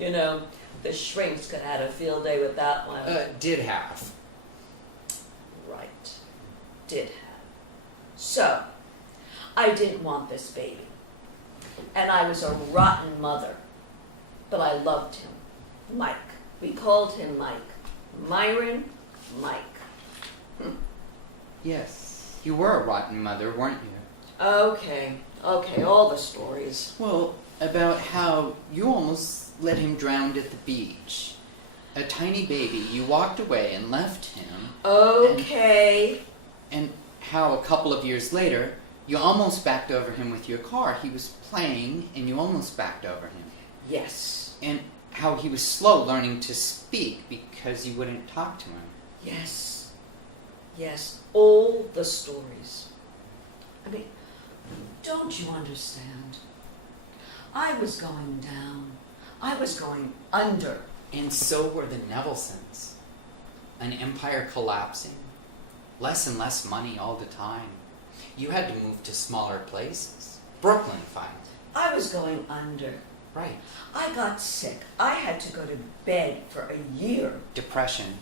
You know, the shrinks could have had a field day with that one. Did have. Right. Did have. So, I didn't want this baby. And I was a rotten mother. But I loved him. Mike. We called him Mike. Myron Mike. Yes. You were a rotten mother, weren't you? Okay, all the stories. Well, about how you almost let him drown at the beach. A tiny baby, you walked away and left him. Okay. And how a couple of years later, you almost backed over him with your car. He was playing and you almost backed over him. Yes. And how he was slow learning to speak because you wouldn't talk to him. Yes. Yes, all the stories. I mean, don't you understand? I was going down. I was going under. And so were the Nevelsons. An empire collapsing. Less and less money all the time. You had to move to smaller places. Brooklyn, finally. I was going under. Right. I got sick. I had to go to bed for a year. Depression.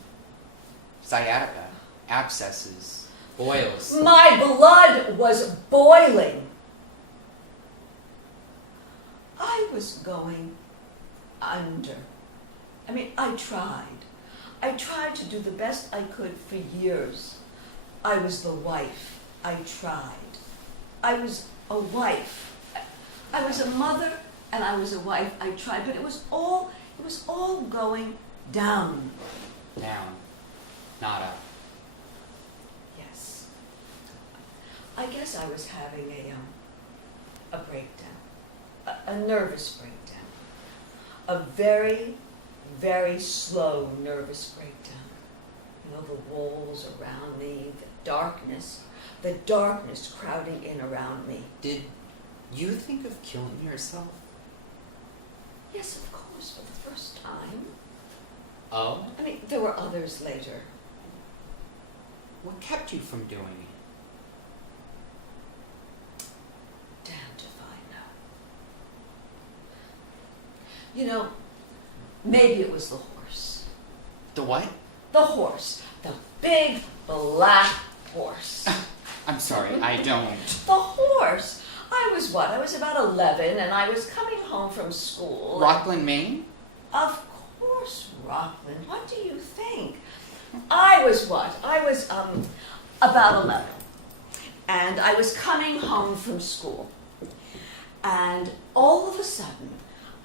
Sciatica. Abscesses. Boils. My blood was boiling. I was going under. I mean, I tried. I tried to do the best I could for years. I was the wife. I tried. I was a wife. I was a mother and I was a wife. I tried, but it was all going down. Down. Not up. Yes. I guess I was having a breakdown, a nervous breakdown, a very, very slow nervous breakdown. You know, the walls around me, the darkness crowding in around me. Did You think of killing yourself? Yes, of course, for the first time. Oh? I mean, there were others later. What kept you from doing it? Damned if I know. You know, maybe it was the horse. The what? The horse. The big black horse. I'm sorry, I don't. The horse. I was what? I was about 11 and I was coming home from school. Rockland, Maine? Of course, Rockland. What do you think? I was what? I was about 11. And I was coming home from school. And all of a sudden,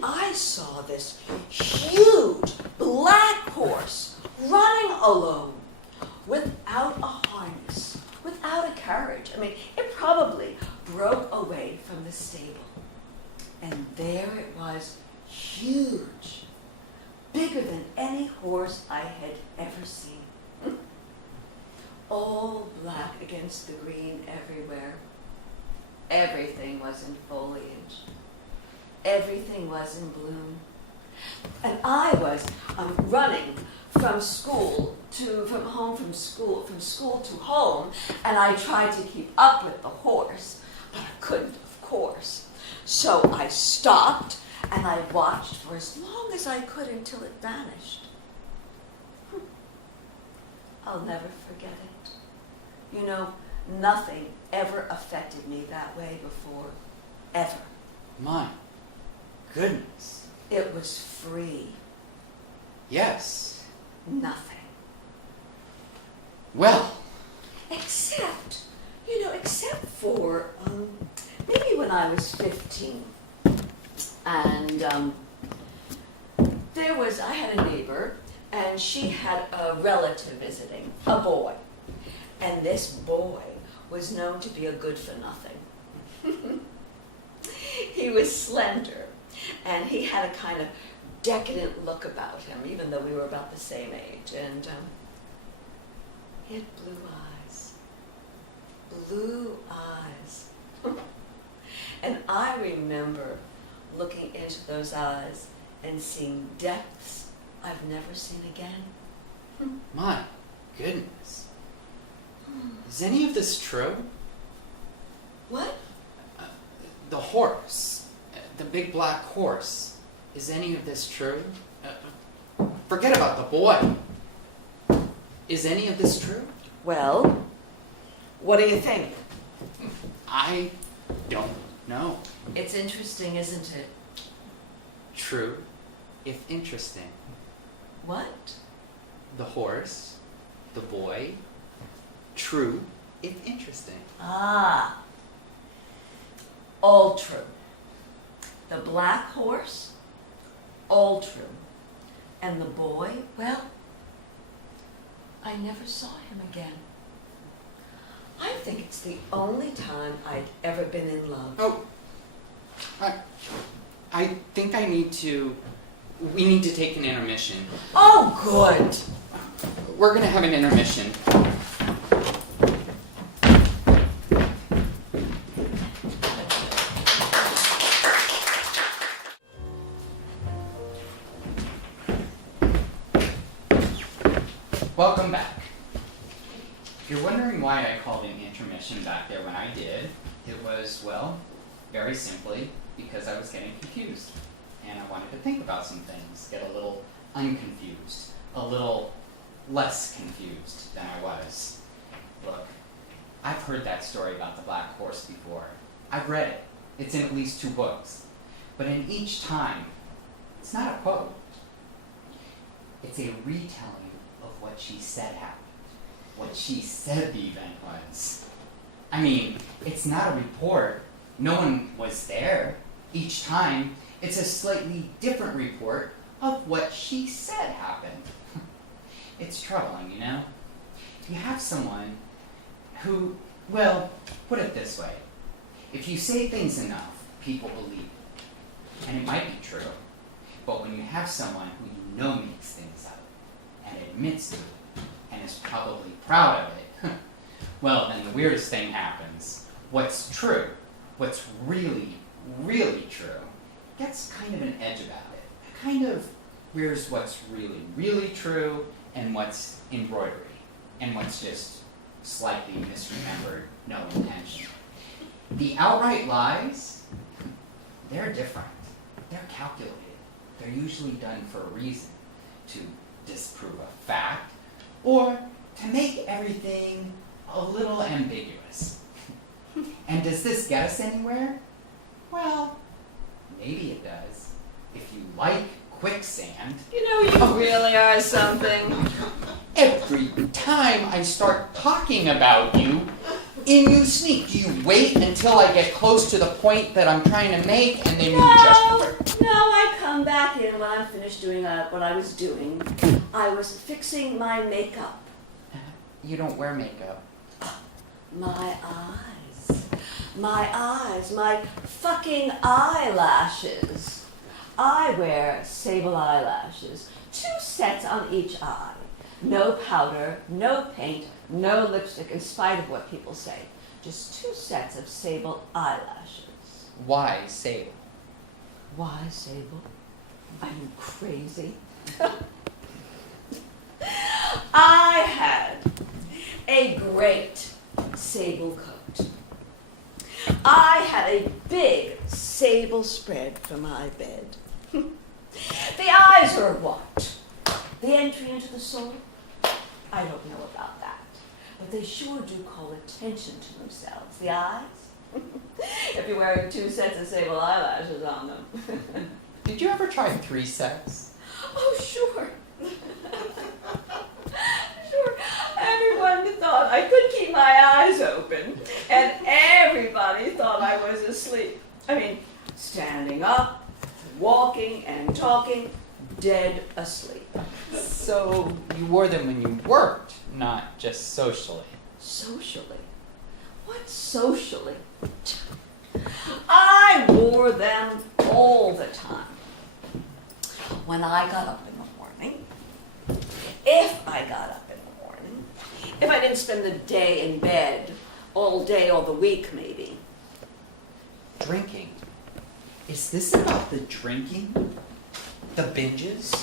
I saw this huge black horse running alone without a harness, without a carriage. I mean, it probably broke away from the stable. And there it was, huge, bigger than any horse I had ever seen. All black against the green everywhere. Everything was in foliage. Everything was in bloom. And I was running from school from school to home, and I tried to keep up with the horse, but I couldn't, of course. So I stopped and I watched for as long as I could until it vanished. I'll never forget it. You know, nothing ever affected me that way before, ever. My goodness. It was free. Yes. Nothing. Well. Except for maybe when I was 15. And I had a neighbor, and she had a relative visiting, a boy. And this boy was known to be a good-for-nothing. He was slender, and he had a kind of decadent look about him, even though we were about the same age. And he had blue eyes. Blue eyes. And I remember looking into those eyes and seeing depths I've never seen again. My goodness. Is any of this true? What? The horse. The big black horse. Is any of this true? Forget about the boy. Is any of this true? Well, what do you think? I don't know. It's interesting, isn't it? True, if interesting. What? The horse, the boy. True, if interesting. Ah. All true. The black horse, all true. And the boy, well, I never saw him again. I think it's the only time I'd ever been in love. Oh, I think we need to take an intermission. Oh, good. We're gonna have an intermission. Welcome back. If you're wondering why I called an intermission back there when I did, it was, well, very simply because I was getting confused. And I wanted to think about some things, get a little unconfused, a little less confused than I was. Look, I've heard that story about the black horse before. I've read it. It's in at least 2 books. But in each time, it's not a quote. It's a retelling of what she said happened, what she said the event was. I mean, it's not a report. No one was there. Each time, it's a slightly different report of what she said happened. It's troubling, you know? You have someone who, well, put it this way. If you say things enough, people believe it. And it might be true. But when you have someone who you know makes things up, and admits to it, and is probably proud of it, well, then the weirdest thing happens. What's true what's really, really true gets kind of an edge about it. It kind of wears what's really, really true and what's embroidery and what's just slightly misremembered, no intention. The outright lies, they're different. They're calculated. They're usually done for a reason, to disprove a fact or to make everything a little ambiguous. And does this get us anywhere? Well, maybe it does. If you like quicksand. You know, you really are something. Every time I start talking about you, in you sneak. Do you wait until I get close to the point that I'm trying to make and then you just... No, I come back in when I'm finished doing what I was doing. I was fixing my makeup. You don't wear makeup. My eyes, my fucking eyelashes. I wear sable eyelashes, 2 sets on each eye. No powder, no paint, no lipstick, in spite of what people say. Just 2 sets of sable eyelashes. Why sable? Why sable? Are you crazy? I had a great sable coat. I had a big sable spread for my bed. The eyes are what? The entry into the soul? I don't know about that. But they sure do call attention to themselves. The eyes? If you're wearing 2 sets of sable eyelashes on them. Did you ever try 3 sets? Oh, sure. Sure. Everyone thought I could keep my eyes open, and everybody thought I was asleep. I mean, standing up, walking and talking, dead asleep. So you wore them when you worked, not just socially. Socially? What socially? I wore them all the time. When I got up in the morning, if I got up in the morning, if I didn't spend the day in bed, all day, all the week maybe. Drinking. Is this about the drinking? The binges?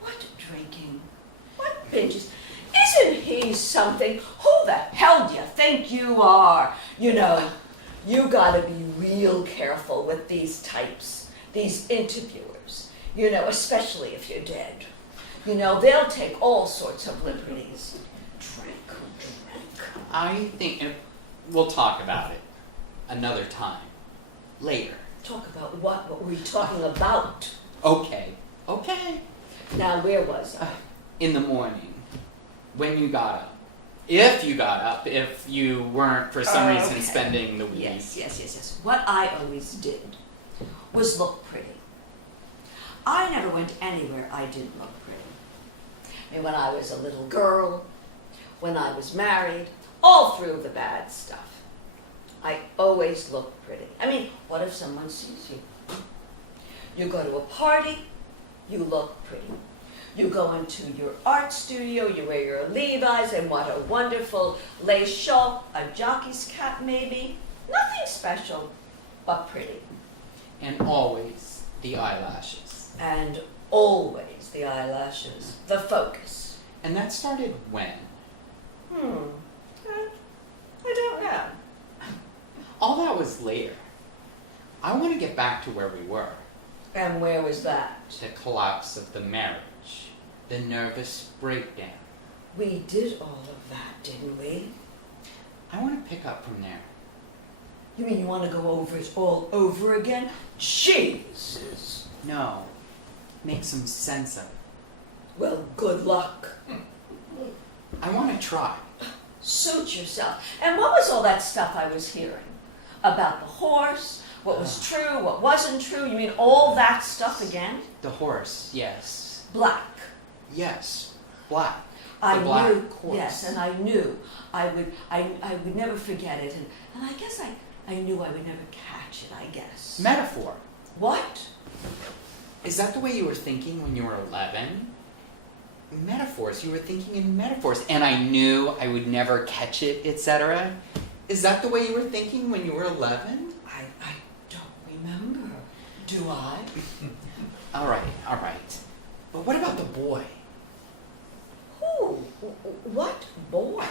What drinking? What binges? Isn't he something? Who the hell do you think you are? You know, you gotta be real careful with these types, these interviewers, you know, especially if you're dead. You know, they'll take all sorts of liberties. Drink. I think we'll talk about it another time. Later. Talk about what? What were we talking about? Okay. Now, where was I? In the morning, when you got up. If you got up, if you weren't for some reason Okay. spending the week. Yes. What I always did was look pretty. I never went anywhere I didn't look pretty. I mean, when I was a little girl, when I was married, all through the bad stuff, I always looked pretty. I mean, what if someone sees you? You go to a party, you look pretty. You go into your art studio, you wear your Levi's, and what a wonderful lace shawl, a jockey's cap maybe. Nothing special, but pretty. And always the eyelashes. And always the eyelashes, the focus. And that started when? I don't know. All that was later. I want to get back to where we were. And where was that? The collapse of the marriage. The nervous breakdown. We did all of that, didn't we? I want to pick up from there. You mean you want to go over it all over again? Jesus! No. Make some sense of it. Well, good luck. I want to try. Suit yourself. And what was all that stuff I was hearing? About the horse, what was true, what wasn't true? You mean all that stuff again? The horse, yes. Black. Yes. Black. I The black knew, horse. yes, and I knew I would never forget it, and I guess I knew I would never catch it, I guess. Metaphor. What? Is that the way you were thinking when you were 11? Metaphors. You were thinking in metaphors. And I knew I would never catch it, etc. Is that the way you were thinking when you were 11? I don't remember. Do I? All right. But what about the boy? Who? What boy?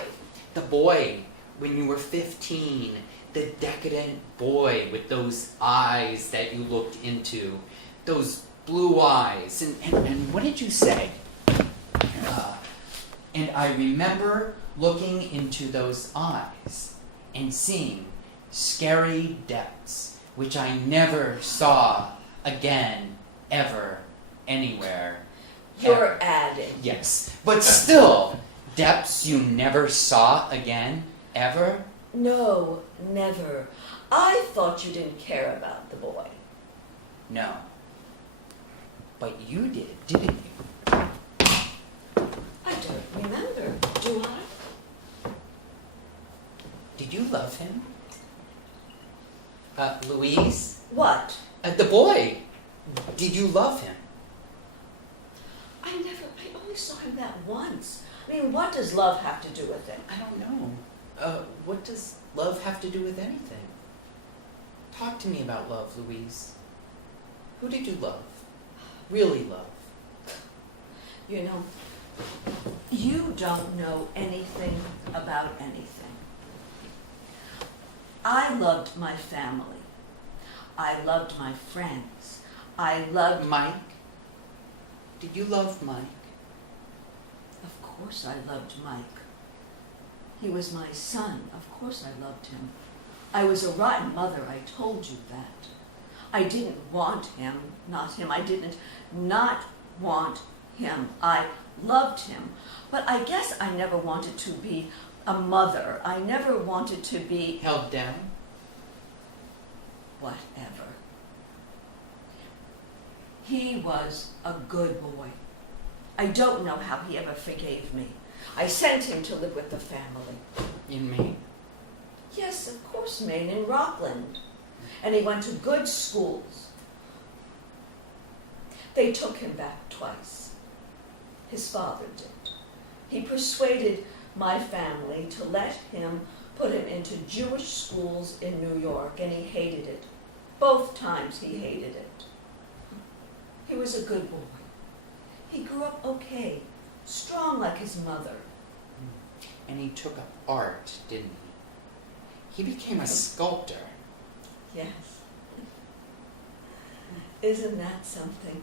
The boy when you were 15. The decadent boy with those eyes that you looked into. Those blue eyes. And what did you say? And I remember looking into those eyes and seeing scary depths, which I never saw again, ever, anywhere. You're ever. adding. Yes, but still, depths you never saw again, ever? No, never. I thought you didn't care about the boy. No. But you did, didn't you? I don't remember. Do I? Did you love him? Louise? What? The boy. Did you love him? I only saw him that once. I mean, what does love have to do with it? I don't know. What does love have to do with anything? Talk to me about love, Louise. Who did you love? Really love? You know, you don't know anything about anything. I loved my family. I loved my friends. I loved Mike? Did you love Mike? Of course I loved Mike. He was my son. Of course I loved him. I was a rotten mother, I told you that. I didn't want him, not him. I didn't not want him. I loved him. But I guess I never wanted to be a mother. I never wanted to be Held down? whatever. He was a good boy. I don't know how he ever forgave me. I sent him to live with the family. In Maine? Yes, of course, Maine, in Rockland. And he went to good schools. They took him back twice. His father did. He persuaded my family to let him put him into Jewish schools in New York, and he hated it. Both times he hated it. He was a good boy. He grew up okay, strong like his mother. And he took up art, didn't he? He became a sculptor. Yes. Isn't that something?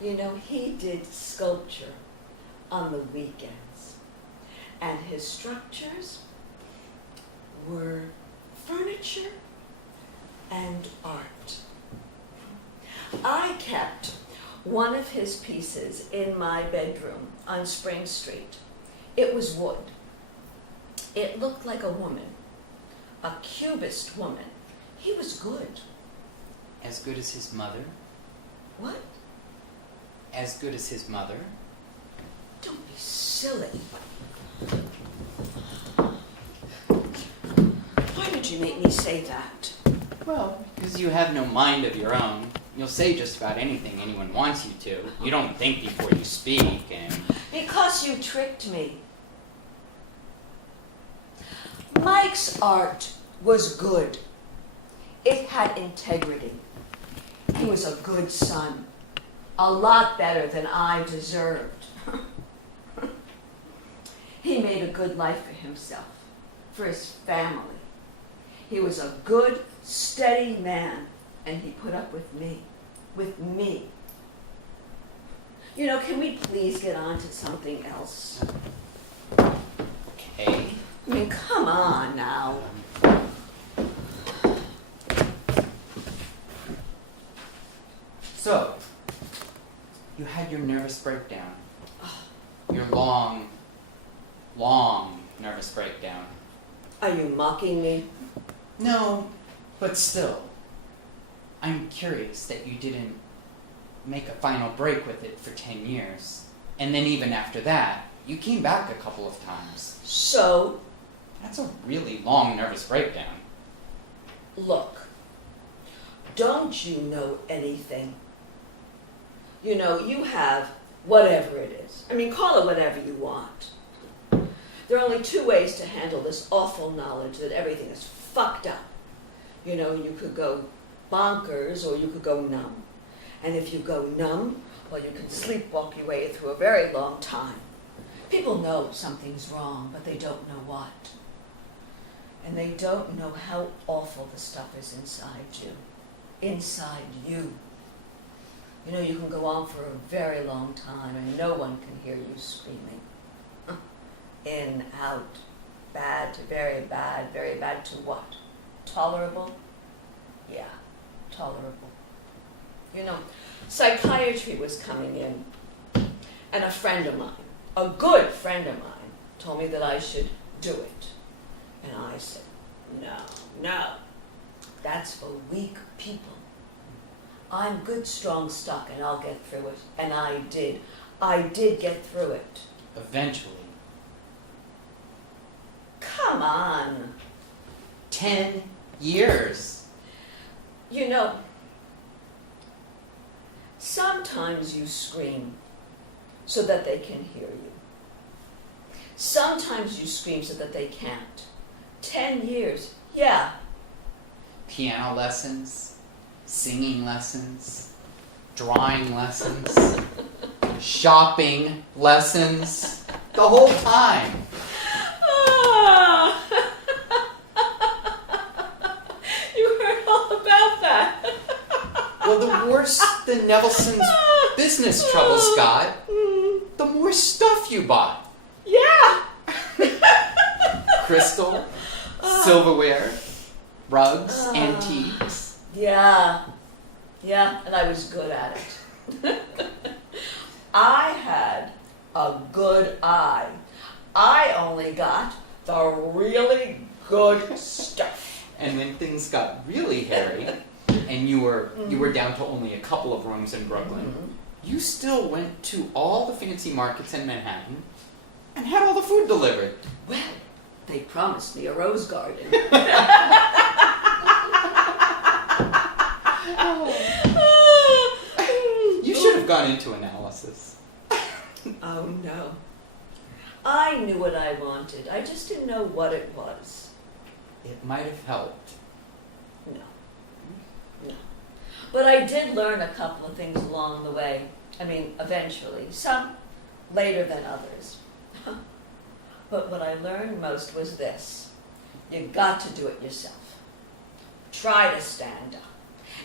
You know, he did sculpture on the weekends, and his structures were furniture and art. I kept one of his pieces in my bedroom on Spring Street. It was wood. It looked like a woman, a cubist woman. He was good. As good as his mother? What? As good as his mother? Don't be silly. Why did you make me say that? Well, because you have no mind of your own. You'll say just about anything anyone wants you to. You don't think before you speak, and... Because you tricked me. Mike's art was good. It had integrity. He was a good son. A lot better than I deserved. He made a good life for himself, for his family. He was a good, steady man, and he put up with me. With me. You know, can we please get on to something else? Okay. I mean, come on now. So, you had your nervous breakdown. Your long nervous breakdown. Are you mocking me? No, but still. I'm curious that you didn't make a final break with it for 10 years. And then even after that, you came back a couple of times. So, That's a really long nervous breakdown. look, don't you know anything? You know, you have whatever it is. I mean, call it whatever you want. There are only two ways to handle this awful knowledge that everything is fucked up. You know, you could go bonkers or you could go numb. And if you go numb, well, you can sleepwalk your way through a very long time. People know something's wrong, but they don't know what. And they don't know how awful the stuff is inside you. Inside you. You know, you can go on for a very long time and no one can hear you screaming. In, out, bad to very bad to what? Tolerable? Yeah, tolerable. You know, psychiatry was coming in, and a friend of mine, a good friend of mine, told me that I should do it. And I said, no, that's for weak people. I'm good, strong stuff, and I'll get through it. And I did. I did get through it. Eventually. Come on. 10 years. You know, sometimes you scream so that they can hear you. Sometimes you scream so that they can't. 10 years, yeah. Piano lessons, singing lessons, drawing lessons, shopping lessons, the whole time. Ah. You heard all about that. Well, the worse the Nevelson's business troubles got, the more stuff you bought. Yeah. Crystal, silverware, rugs, antiques. Yeah, and I was good at it. I had a good eye. I only got the really good stuff. And when things got really hairy, and you were down to only a couple of rooms in Brooklyn, you still went to all the fancy markets in Manhattan and had all the food delivered. Well, they promised me a rose garden. You should have gone into analysis. Oh no. I knew what I wanted. I just didn't know what it was. It might have helped. No. But I did learn a couple of things along the way. I mean, eventually. Some later than others. But what I learned most was this. You got to do it yourself. Try to stand up.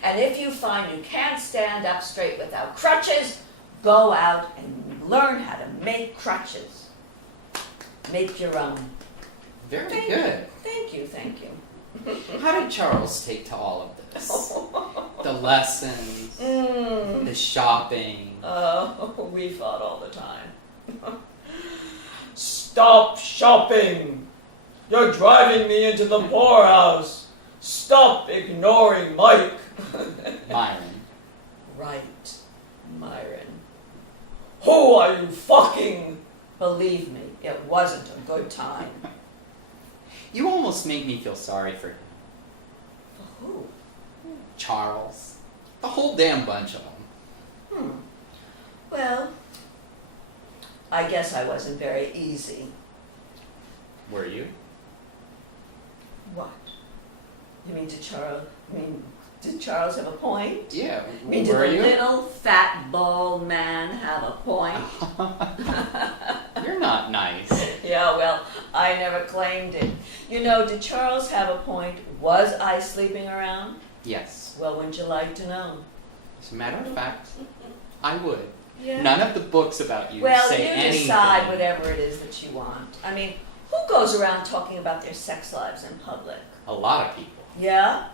And if you find you can't stand up straight without crutches, go out and learn how to make crutches. Make your own. Very good. Thank you. How did Charles take to all of this? The lessons, the shopping. Oh, we fought all the time. Stop shopping! You're driving me into the poorhouse. Stop ignoring Mike. Myron. Right, Myron. Who are you fucking? Believe me, it wasn't a good time. You almost made me feel sorry for him. For who? Charles. The whole damn bunch of them. Well, I guess I wasn't very easy. Were you? What? You mean did Charles have a point? Yeah. I mean, did Were the you? little fat bald man have a point? You're not nice. Yeah, well, I never claimed it. You know, did Charles have a point? Was I sleeping around? Yes. Well, wouldn't you like to know? As a matter of fact, I would. Yeah. None of the books about you Well, say you anything. decide whatever it is that you want. I mean, who goes around talking about their sex lives in public? A lot of people. Yeah?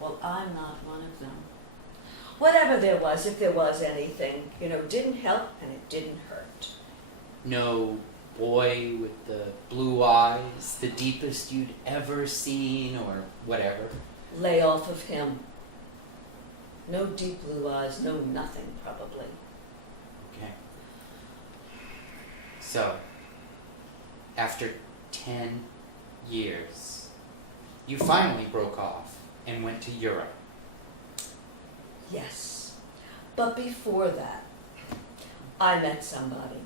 Well, I'm not one of them. Whatever there was, if there was anything, didn't help and it didn't hurt. No boy with the blue eyes, the deepest you'd ever seen, or whatever. Lay off of him. No deep blue eyes, no nothing, probably. Okay. So, after 10 years, you finally broke off and went to Europe. Yes. But before that, I met somebody.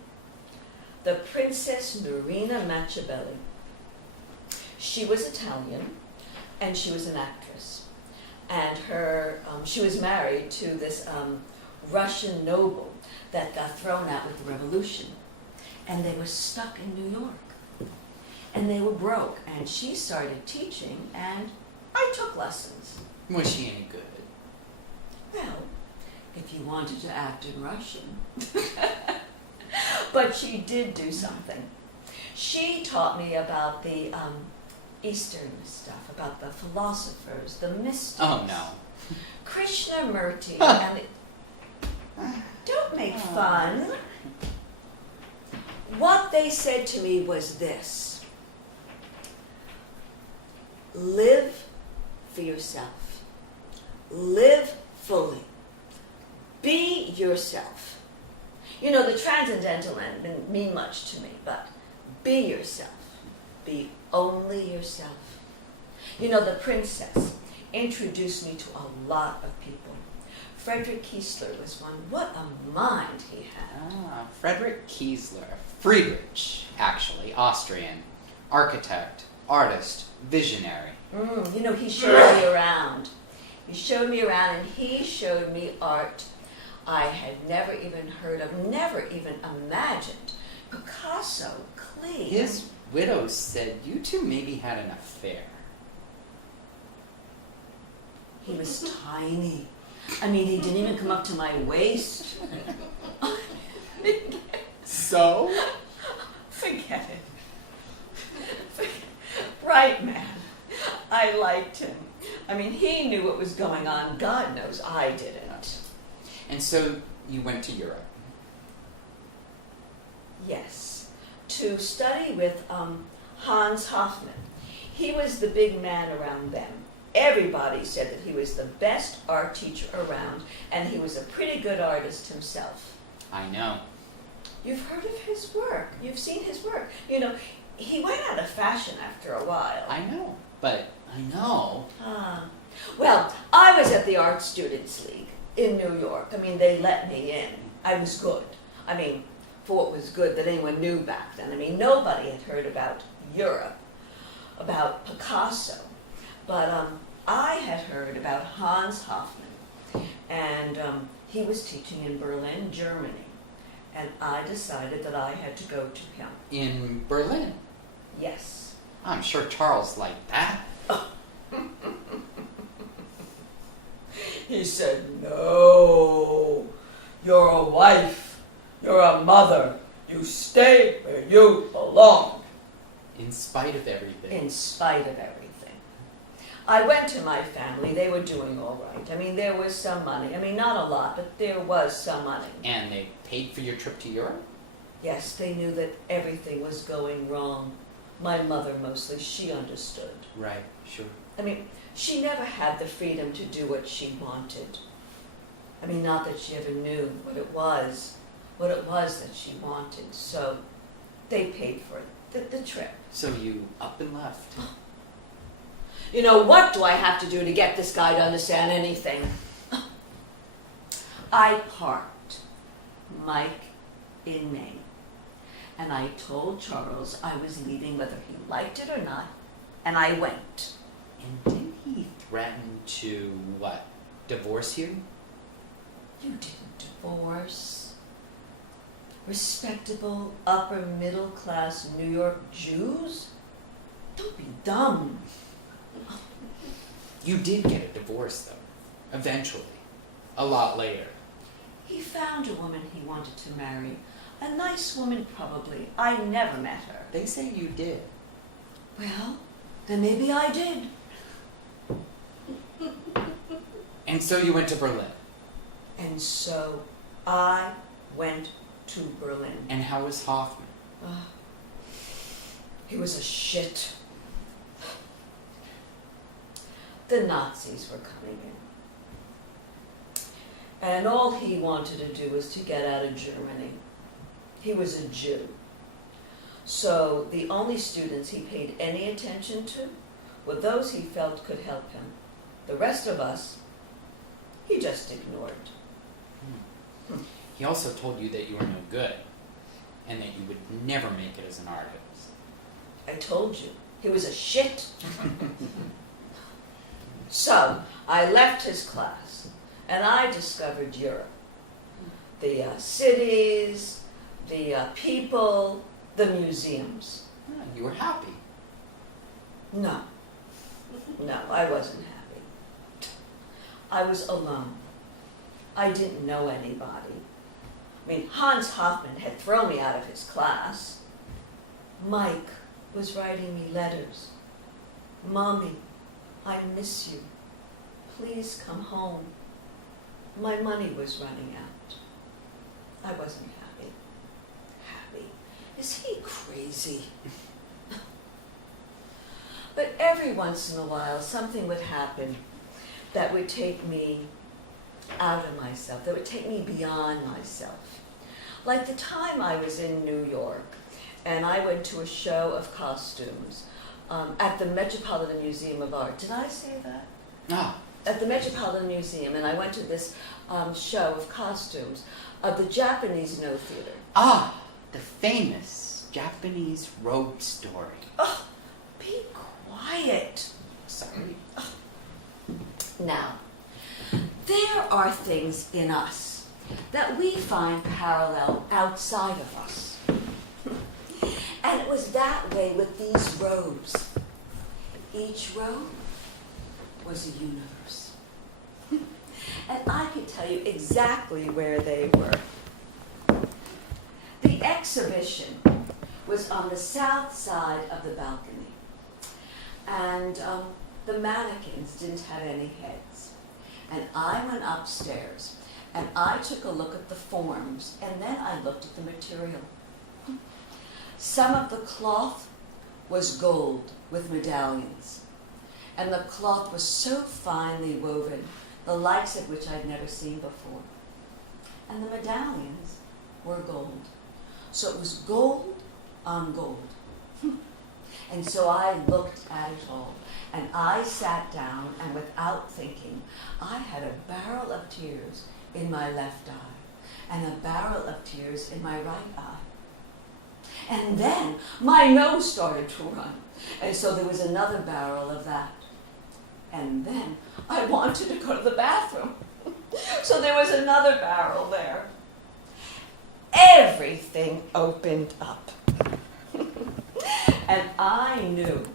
the Princess Marina Machiavelli. She was Italian, and she was an actress. And she was married to this Russian noble that got thrown out with the revolution. And they were stuck in New York. And they were broke. And she started teaching, and I took lessons. Was she any good? Well, if you wanted to act in Russian. But she did do something. She taught me about the Eastern stuff, about the philosophers, the mystics. Oh, no. Krishnamurti. And don't make fun. What they said to me was this: live for yourself. Live fully. Be yourself. You know, the transcendental end didn't mean much to me, but be yourself. Be only yourself. You know, the princess introduced me to a lot of people. Frederick Kiesler was one. What a mind he had. Frederick Kiesler. Friedrich, actually, Austrian. Architect, artist, visionary. You know, he showed me around. He showed me around, and he showed me art I had never even heard of, never even imagined. Picasso, Klee. His widow said you two maybe had an affair. He was tiny. I mean, he didn't even come up to my waist. So? Forget it. Right, man. I liked him. I mean, he knew what was going on. God knows I didn't. And so you went to Europe. Yes. To study with Hans Hofmann. He was the big man around them. Everybody said that he was the best art teacher around, and he was a pretty good artist himself. I know. You've heard of his work. You've seen his work. You know, he went out of fashion after a while. I know. But I know. Well, I was at the Art Students League in New York. I mean, they let me in. I was good. I mean, for what was good that anyone knew back then. I mean, nobody had heard about Europe, about Picasso. But I had heard about Hans Hofmann. And he was teaching in Berlin, Germany. And I decided that I had to go to him. In Berlin? Yes. I'm sure Charles liked that. He said, "No, you're a wife, you're a mother, you stay where you belong." In spite of everything. In spite of everything. I went to my family, they were doing all right. I mean, there was some money. I mean, not a lot, but there was some money. And they paid for your trip to Europe? Yes, they knew that everything was going wrong. My mother mostly, she understood. Right, sure. I mean, she never had the freedom to do what she wanted. I mean, not that she ever knew what it was that she wanted. So they paid for it, the trip. So you up and left. You know, what do I have to do to get this guy to understand anything? I parked Mike in Maine. And I told Charles I was leaving whether he liked it or not. And I went. And did he threaten to, what, divorce you? You didn't divorce. Respectable, upper middle class New York Jews? Don't be dumb. You did get a divorce, though. Eventually. A lot later. He found a woman he wanted to marry. A nice woman, probably. I never met her. They say you did. Well, then maybe I did. And so you went to Berlin. And so I went to Berlin. And how was Hoffman? He was a shit. The Nazis were coming in. And all he wanted to do was to get out of Germany. He was a Jew. So the only students he paid any attention to were those he felt could help him. The rest of us, he just ignored. He also told you that you were no good. and that you would never make it as an artist. I told you, he was a shit. So, I left his class, and I discovered Europe. The cities, the people, the museums. Ah, you were happy. No, I wasn't happy. I was alone. I didn't know anybody. I mean, Hans Hofmann had thrown me out of his class. Mike was writing me letters. Mommy, I miss you. Please come home. My money was running out. I wasn't happy. Happy? Is he crazy? But every once in a while, something would happen that would take me out of myself, that would take me beyond myself. Like the time I was in New York, and I went to a show of costumes at the Metropolitan Museum of Art. Did I say that? Ah, At the Metropolitan Museum, and I went to this show of costumes of the Japanese No Theater. ah, the famous Japanese robe story. Oh, be quiet. Sorry. Now, there are things in us that we find parallel outside of us. And it was that way with these robes. Each robe was a universe. And I could tell you exactly where they were. The exhibition was on the south side of the balcony. And the mannequins didn't have any heads. And I went upstairs and I took a look at the forms and then I looked at the material. Some of the cloth was gold with medallions. And the cloth was so finely woven, the likes of which I'd never seen before. And the medallions were gold. So it was gold on gold. And so I looked at it all, and I sat down, and without thinking, I had a barrel of tears in my left eye, and a barrel of tears in my right eye. And then my nose started to run, and so there was another barrel of that. And then I wanted to go to the bathroom, so there was another barrel there. Everything opened up. And I knew,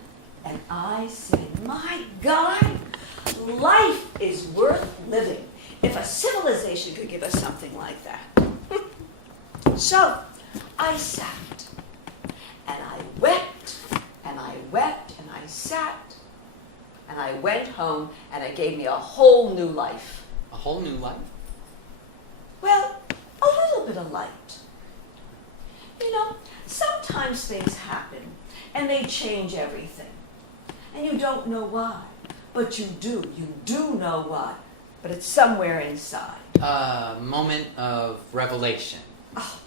and I said, my God, life is worth living if a civilization could give us something like that. So I sat, and I wept, and I wept, and I sat, and I went home, and it gave me a whole new life. A whole new life? Well, a little bit of light. You know, sometimes things happen, and they change everything. And you don't know why, but you do. You do know why, but it's somewhere inside. A moment of revelation. Oh,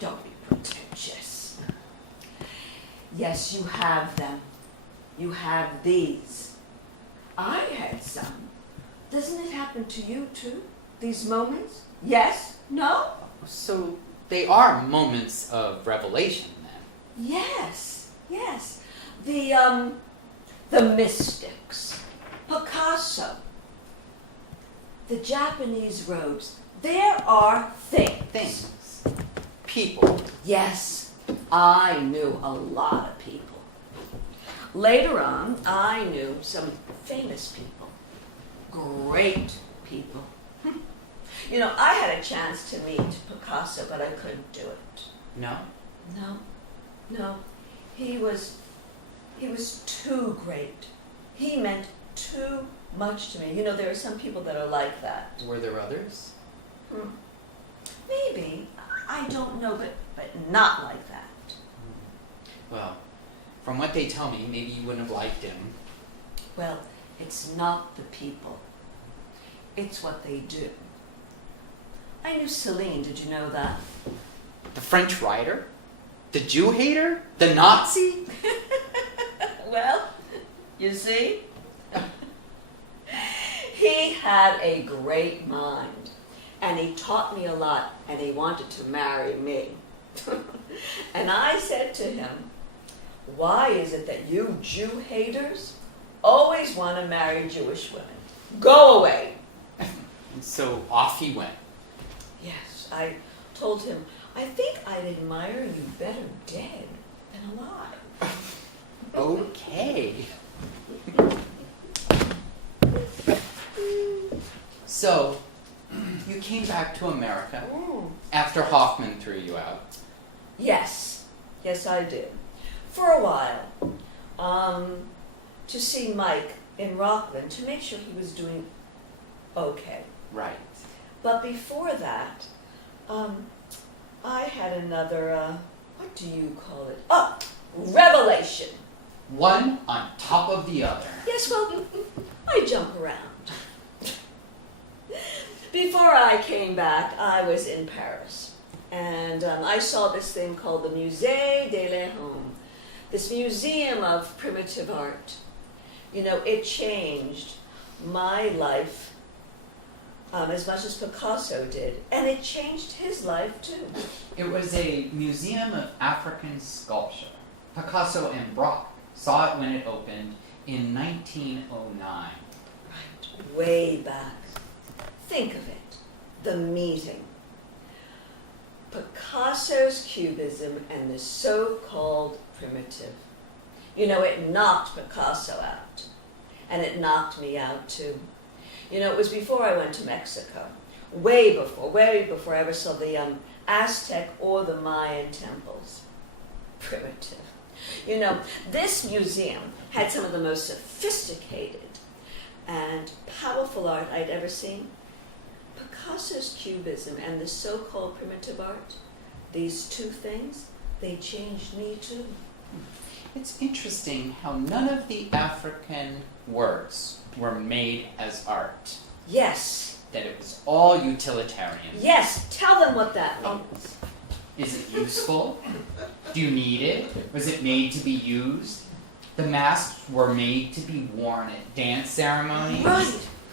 don't be pretentious. Yes, you have them. You have these. I had some. Doesn't it happen to you too? These moments? Yes? No? So they are moments of revelation then. Yes, yes. The mystics, Picasso, the Japanese robes. There are things. Things. People. Yes, I knew a lot of people. Later on, I knew some famous people, great people. You know, I had a chance to meet Picasso, but I couldn't do it. No? No. He was too great. He meant too much to me. You know, there are some people that are like that. Were there others? Maybe. I don't know, but not like that. Well, from what they tell me, maybe you wouldn't have liked him. Well, it's not the people. It's what they do. I knew Celine, did you know that? The French writer? The Jew hater? The Nazi? Well, you see? He had a great mind, and he taught me a lot, and he wanted to marry me. And I said to him, why is it that you Jew haters always want to marry Jewish women? Go away. And so off he went. Yes, I told him, I think I'd admire you better dead than alive. Okay. So, you came back to America after Hoffman threw you out. Yes, yes I did. For a while, to see Mike in Rockland to make sure he was doing okay. Right. But before that, I had another, what do you call it? Oh, revelation. One on top of the other. Yes, well, I jump around. Before I came back, I was in Paris. And I saw this thing called the Musée de l'Homme, this museum of primitive art. You know, it changed my life as much as Picasso did. And it changed his life, too. It was a museum of African sculpture. Picasso and Braque saw it when it opened in 1909. Right, way back. Think of it, the meeting. Picasso's Cubism and the so-called primitive. You know, it knocked Picasso out. And it knocked me out, too. You know, it was before I went to Mexico. Way before I ever saw the Aztec or the Mayan temples. Primitive. You know, this museum had some of the most sophisticated and powerful art I'd ever seen. Picasso's Cubism and the so-called primitive art, these two things, they changed me too. It's interesting how none of the African works were made as art. Yes. That it was all utilitarian. Yes, tell them what that means. Is it useful? Do you need it? Was it made to be used? The masks were made to be worn at dance ceremonies.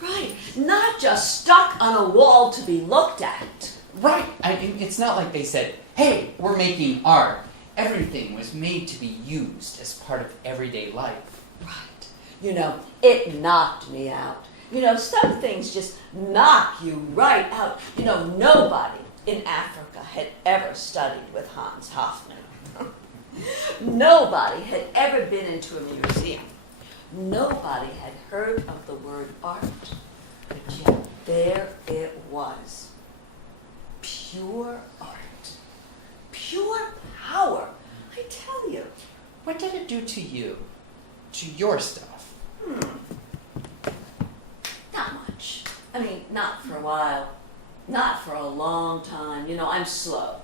Right. Not just stuck on a wall to be looked at. Right. I mean, it's not like they said, hey, we're making art. Everything was made to be used as part of everyday life. Right. You know, it knocked me out. You know, some things just knock you right out. You know, nobody in Africa had ever studied with Hans Hofmann. Nobody had ever been into a museum. Nobody had heard of the word art. But yet, there it was. Pure art. Pure power. I tell you. What did it do to you? To your stuff? Not much. I mean, not for a while. Not for a long time. You know, I'm slow.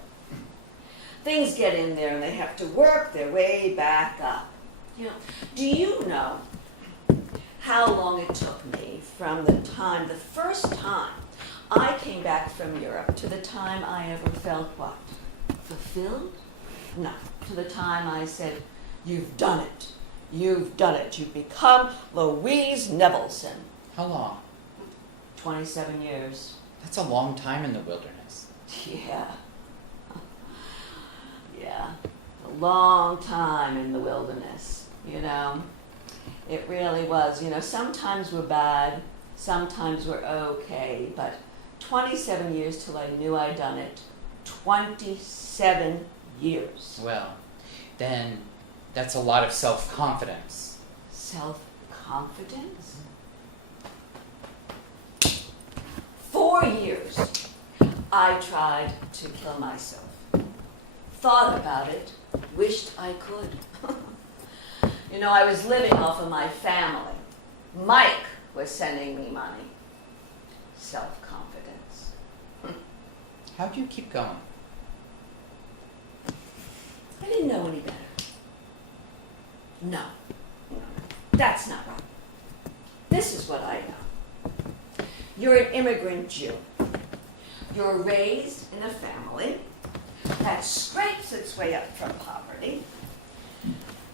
Things get in there and they have to work their way back up. You know, do you know how long it took me from the first time I came back from Europe to the time I ever felt what? Fulfilled? No. To the time I said, you've done it. You've done it. You've become Louise Nevelson. How long? 27 years. That's a long time in the wilderness. Yeah. Yeah. A long time in the wilderness, you know. It really was. You know, sometimes we're bad, sometimes we're okay, but 27 years till I knew I'd done it. 27 years. Well, then that's a lot of self-confidence. Self-confidence? 4 years I tried to kill myself. Thought about it, wished I could. You know, I was living off of my family. Mike was sending me money. Self-confidence. How do you keep going? I didn't know any better. No, that's not right. This is what I know. You're an immigrant Jew. You're raised in a family that scrapes its way up from poverty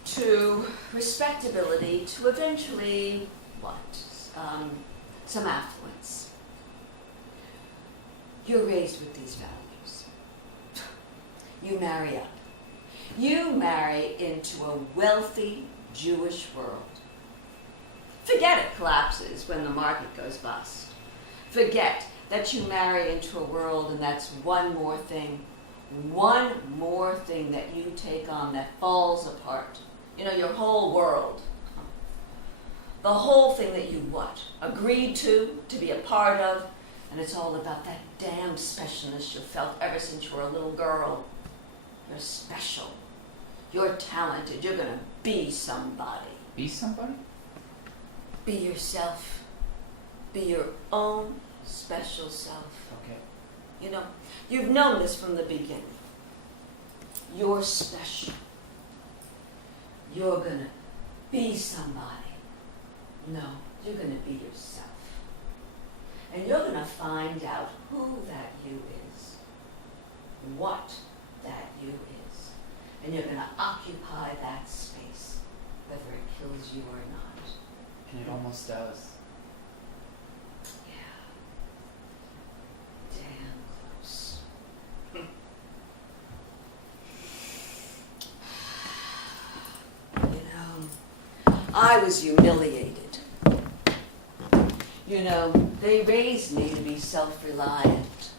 to respectability to eventually, some affluence. You're raised with these values. you marry up. You marry into a wealthy Jewish world. Forget it collapses when the market goes bust. Forget that you marry into a world and that's one more thing that you take on that falls apart. You know, your whole world. The whole thing that you what? Agreed to be a part of, and it's all about that damn specialness you felt ever since you were a little girl. You're special. You're talented. You're gonna be somebody. Be somebody? Be yourself. Be your own special self. Okay. You know, you've known this from the beginning. You're special. You're gonna be somebody. No, you're gonna be yourself. And you're gonna find out who that you is, what that you is, and you're gonna occupy that space, whether it kills you or not. And it almost does. Yeah. Damn close. You know, I was humiliated. You know, they raised me to be self-reliant.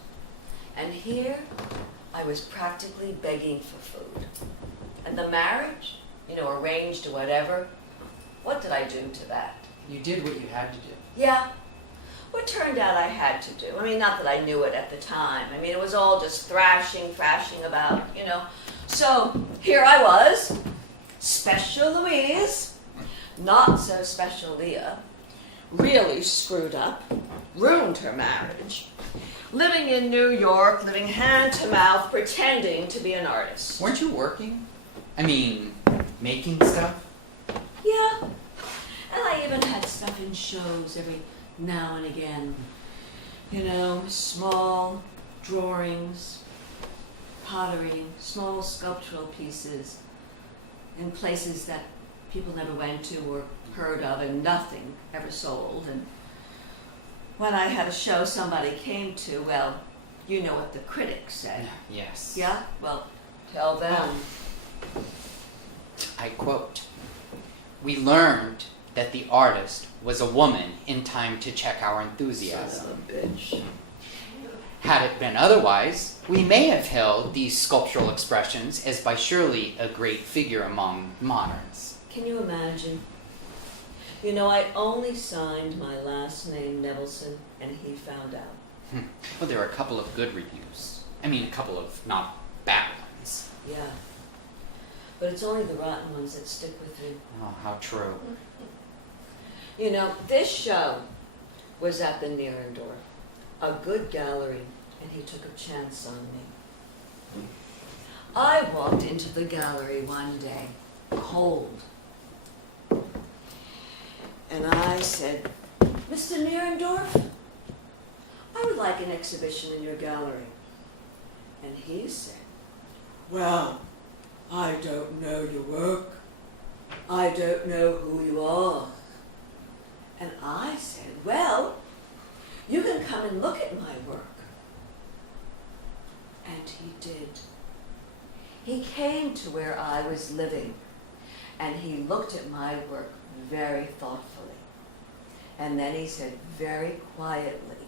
And here, I was practically begging for food. And the marriage, you know, arranged or whatever, what did I do to that? You did what you had to do. Yeah. What turned out I had to do. I mean, not that I knew it at the time. I mean, it was all just thrashing about, you know. So, here I was, Special Louise, not so special Leah, really screwed up, ruined her marriage, living in New York, living hand to mouth, pretending to be an artist. Weren't you working? I mean, making stuff? Yeah. And I even had stuff in shows every now and again. You know, small drawings, pottery, small sculptural pieces in places that people never went to or heard of and nothing ever sold. And when I had a show somebody came to, well, you know what the critics said. Yes. Yeah? Well, tell them. I quote, "We learned that the artist was a woman in time to check our enthusiasm. Son of a bitch. Had it been otherwise, we may have held these sculptural expressions as by surely a great figure among moderns." Can you imagine? You know, I only signed my last name Nevelson, and he found out. Well, there are a couple of good reviews. I mean, a couple of not bad ones. Yeah. But it's only the rotten ones that stick with you. Oh, how true. You know, this show was at the Nierendorf, a good gallery, and he took a chance on me. I walked into the gallery one day, cold, and I said, "Mr. Nierendorf, I would like an exhibition in your gallery." And he said, "Well, I don't know your work. I don't know who you are." And I said, "Well, you can come and look at my work." And he did. He came to where I was living, and he looked at my work very thoughtfully. And then he said very quietly,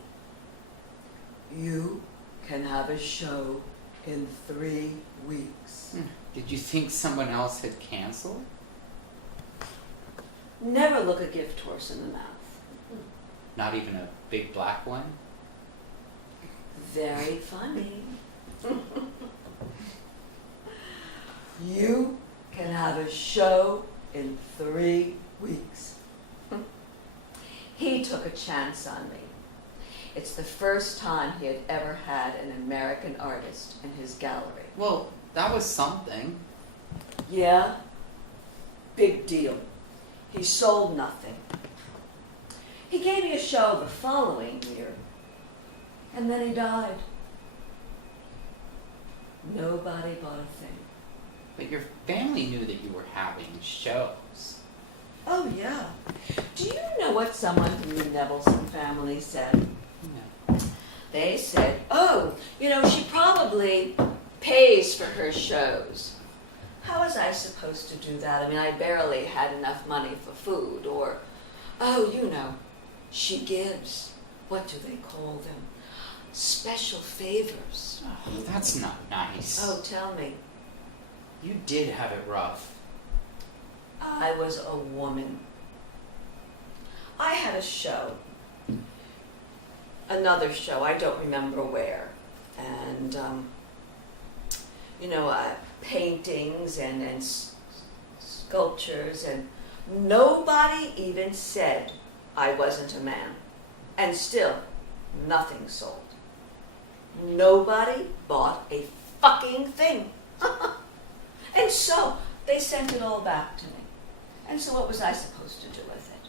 "You can have a show in 3 weeks." Did you think someone else had canceled? Never look a gift horse in the mouth. Not even a big black one? Very funny. You can have a show in 3 weeks. He took a chance on me. It's the first time he had ever had an American artist in his gallery. Well, that was something. Yeah, big deal. He sold nothing. He gave me a show the following year, and then he died. Nobody bought a thing. But your family knew that you were having shows. Oh, yeah. Do you know what someone from the Nevelson family said? No. They said, "Oh, you know, she probably pays for her shows. How was I supposed to do that? I mean, I barely had enough money for food, or, oh, you know, she gives, what do they call them? Special favors. Oh, that's not nice. Oh, tell me. You did have it rough. I was a woman. I had a show, another show, I don't remember where, and, you know, paintings and sculptures, and nobody even said I wasn't a man, and still nothing sold. Nobody bought a fucking thing. And so they sent it all back to me. And so what was I supposed to do with it?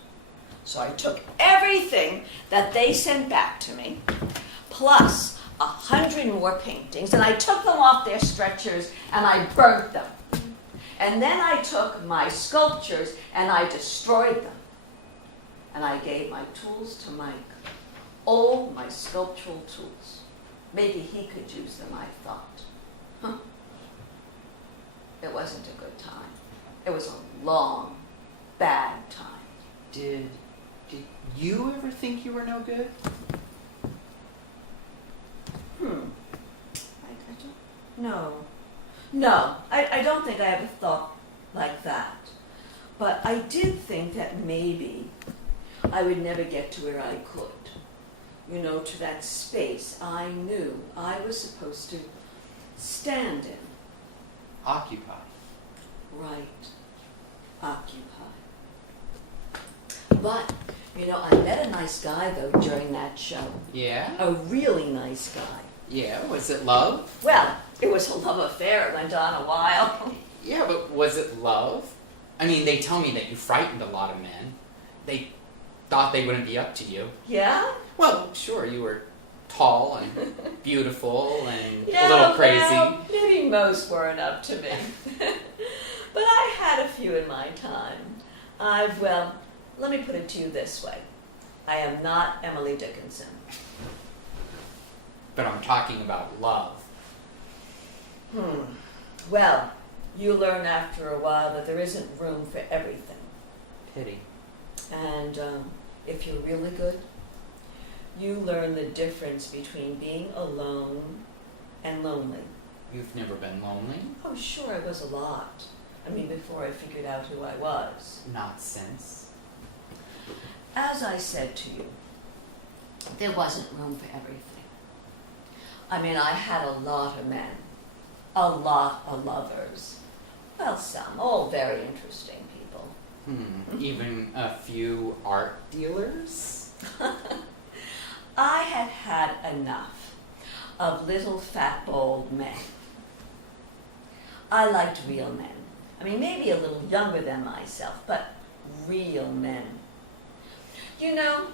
So I took everything that they sent back to me, plus 100 more paintings, and I took them off their stretchers and I burnt them. And then I took my sculptures and I destroyed them. And I gave my tools to Mike. All my sculptural tools. Maybe he could use them, I thought. Huh. It wasn't a good time. It was a long, bad time. Did you ever think you were no good? I don't know. No, I don't think I ever thought like that. But I did think that maybe I would never get to where I could. You know, to that space I knew I was supposed to stand in. Occupy. Right. Occupy. But, you know, I met a nice guy, though, during that show. Yeah? A really nice guy. Yeah, was it love? Well, it was a love affair. It went on a while. Yeah, but was it love? I mean, they tell me that you frightened a lot of men. They thought they wouldn't be up to you. Yeah? Well, sure, you were tall and beautiful and Yeah, a little crazy. well, maybe most weren't up to me. But I had a few in my time. Well, let me put it to you this way. I am not Emily Dickinson. But I'm talking about love. Well, you learn after a while that there isn't room for everything. Pity. And if you're really good, you learn the difference between being alone and lonely. You've never been lonely? Oh, sure, I was a lot. I mean, before I figured out who I was. Not since. As I said to you, there wasn't room for everything. I mean, I had a lot of men, a lot of lovers. Well, some, all very interesting people. Even a few art dealers? I had had enough of little fat bald men. I liked real men. I mean, maybe a little younger than myself, but real men. You know,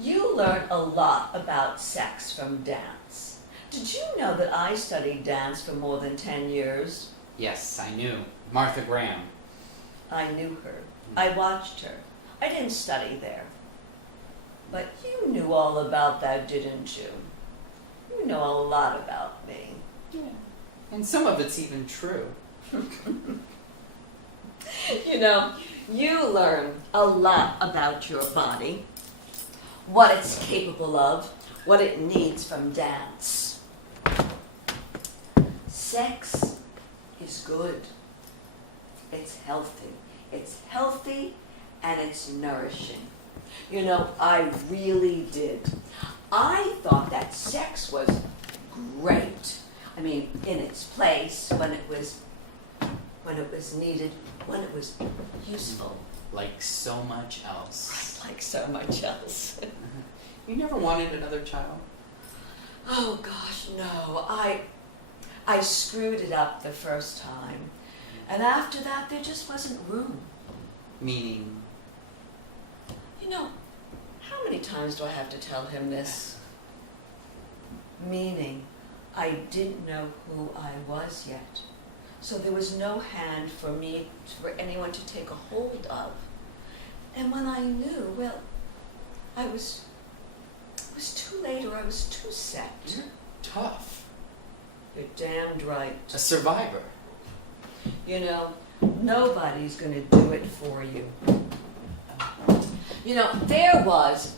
you learn a lot about sex from dance. Did you know that I studied dance for more than 10 years? Yes, I knew. Martha Graham. I knew her. I watched her. I didn't study there. But you knew all about that, didn't you? You know a lot about me. Yeah. And some of it's even true. You know, you learn a lot about your body, what it's capable of, what it needs from dance. Sex is good. It's healthy. It's healthy and it's nourishing. You know, I really did. I thought that sex was great. I mean, in its place, when it was needed, when it was useful. Like so much else. Like so much else. You never wanted another child? Oh gosh, no. I screwed it up the first time. And after that, there just wasn't room. Meaning? You know, how many times do I have to tell him this? Meaning, I didn't know who I was yet. So there was no hand for me, for anyone to take a hold of. And when I knew, well, it was too late, or I was too set. You're tough. You're damned right. A survivor. You know, nobody's going to do it for you. You know, there was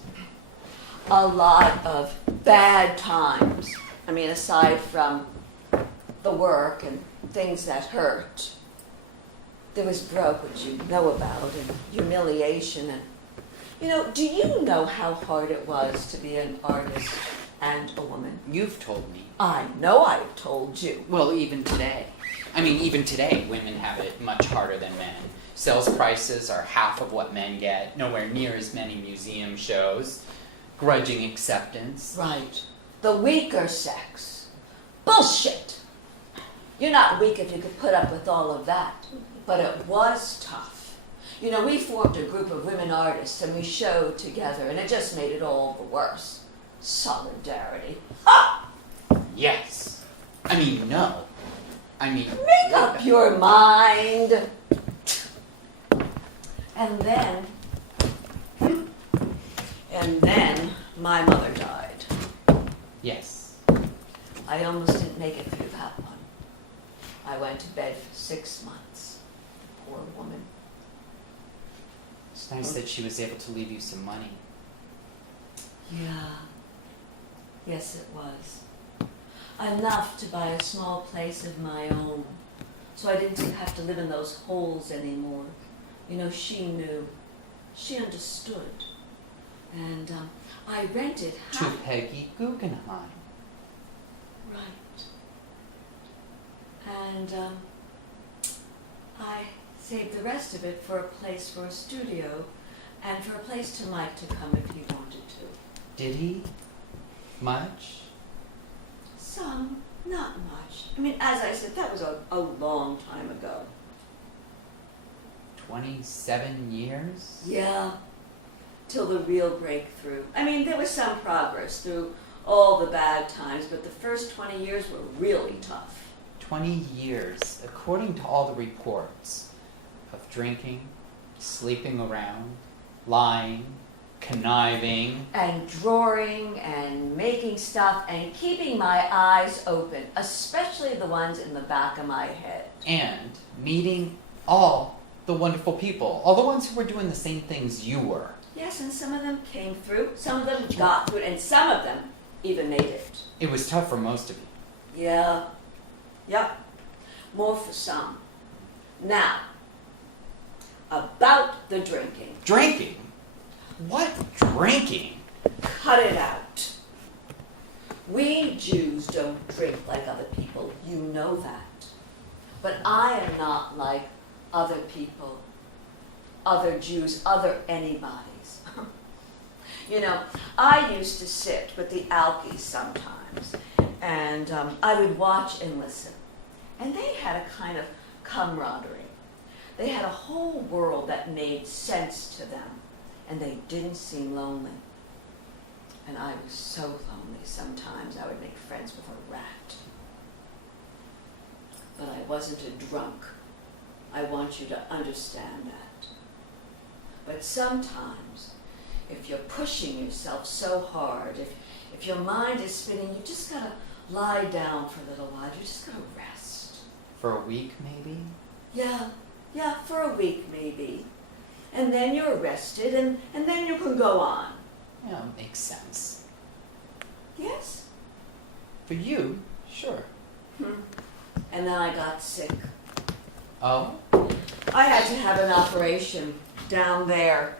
a lot of bad times. I mean, aside from the work and things that hurt, there was broke, which you know about, and humiliation. And, you know, do you know how hard it was to be an artist and a woman? You've told me. I know I've told you. Well, even today. I mean, even today, women have it much harder than men. Sales prices are half of what men get, nowhere near as many museum shows, grudging acceptance. Right. The weaker sex. Bullshit. You're not weak if you could put up with all of that. But it was tough. You know, we formed a group of women artists and we showed together, and it just made it all the worse. Solidarity. Ah! Yes. I mean, no. I mean... Make up your mind. And then my mother died. Yes. I almost didn't make it through that one. I went to bed for 6 months. Poor woman. It's nice that she was able to leave you some money. Yeah. Yes, it was. Enough to buy a small place of my own. So I didn't have to live in those holes anymore. You know, she knew. She understood. And I rented To half. Peggy Guggenheim. Right. And I saved the rest of it for a place for a studio and for a place to Mike to come if he wanted to. Did he? Much? Some, not much. I mean, as I said, that was a long time ago. 27 years? Yeah, till the real breakthrough. I mean, there was some progress through all the bad times, but the first 20 years were really tough. 20 years, according to all the reports of drinking, sleeping around, lying, conniving. And drawing and making stuff and keeping my eyes open, especially the ones in the back of my head. And meeting all the wonderful people, all the ones who were doing the same things you were. Yes, and some of them came through, some of them got through, and some of them even made it. It was tough for most of you. Yeah. Yep. More for some. Now, about the drinking. Drinking? What drinking? Cut it out. We Jews don't drink like other people. You know that. But I am not like other people, other Jews, other anybodies. You know, I used to sit with the Alkies sometimes, and I would watch and listen. And they had a kind of camaraderie. They had a whole world that made sense to them, and they didn't seem lonely. And I was so lonely sometimes I would make friends with a rat. But I wasn't a drunk. I want you to understand that. But sometimes, if you're pushing yourself so hard, if your mind is spinning, you just gotta lie down for a little while. You just gotta rest. For a week, maybe? Yeah, for a week maybe. And then you're rested, and then you can go on. Yeah, makes sense. Yes? For you, sure. And then I got sick. Oh? I had to have an operation down there.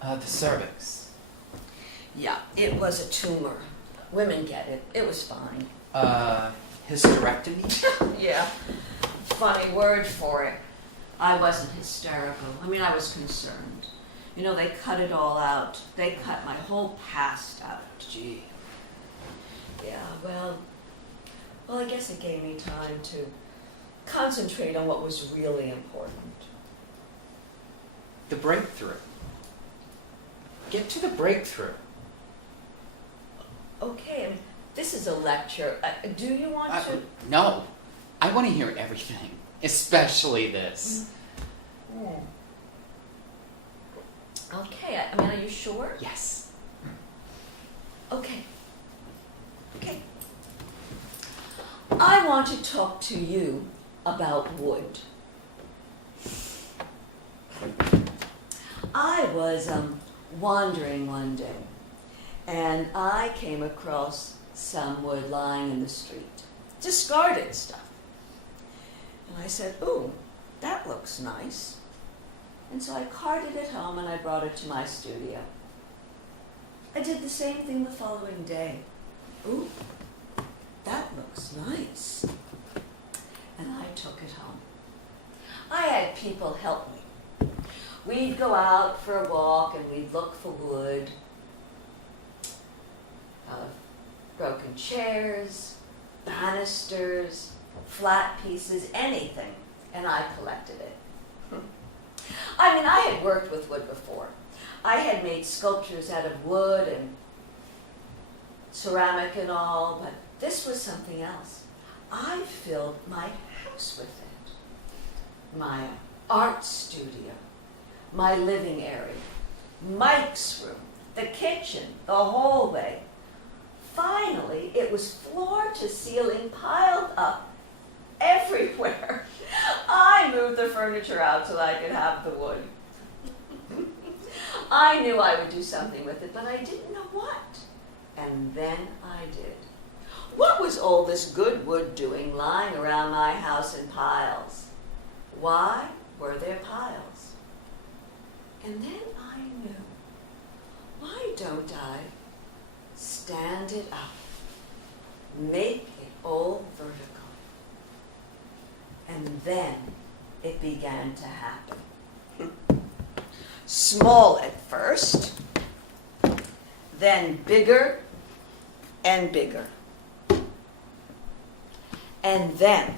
The cervix. Yeah, it was a tumor. Women get it. It was fine. Hysterectomy? Yeah. Funny word for it. I wasn't hysterical. I mean, I was concerned. You know, they cut it all out. They cut my whole past out. Gee. Yeah, well, I guess it gave me time to concentrate on what was really important. The breakthrough. Get to the breakthrough. Okay, I mean, this is a lecture. Do you want to? No. I want to hear everything. Especially this. Okay, I mean, are you sure? Yes. Okay. I want to talk to you about wood. I was wandering one day, and I came across some wood lying in the street, discarded stuff. And I said, "Ooh, that looks nice." And so I carted it home and I brought it to my studio. I did the same thing the following day. "Ooh, that looks nice." And I took it home. I had people help me. We'd go out for a walk and we'd look for wood, broken chairs, banisters, flat pieces, anything, and I collected it. I mean, I had worked with wood before. I had made sculptures out of wood and ceramic and all, but this was something else. I filled my house with it. My art studio, my living area, Mike's room, the kitchen, the hallway. Finally, it was floor to ceiling, piled up everywhere. I moved the furniture out so I could have the wood. I knew I would do something with it, but I didn't know what. And then I did. What was all this good wood doing lying around my house in piles? Why were there piles? And then I knew, why don't I stand it up, make it all vertical? And then it began to happen. Small at first, then bigger and bigger. And then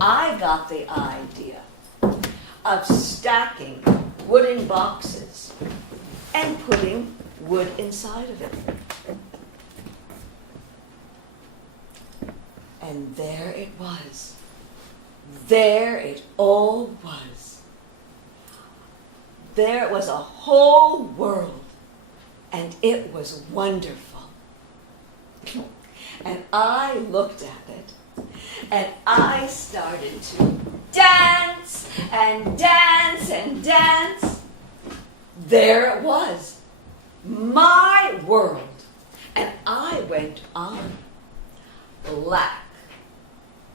I got the idea of stacking wooden boxes and putting wood inside of it. And there it was. There it all was. There was a whole world, and it was wonderful. And I looked at it, and I started to dance and dance and dance. There it was, my world. And I went on. Black,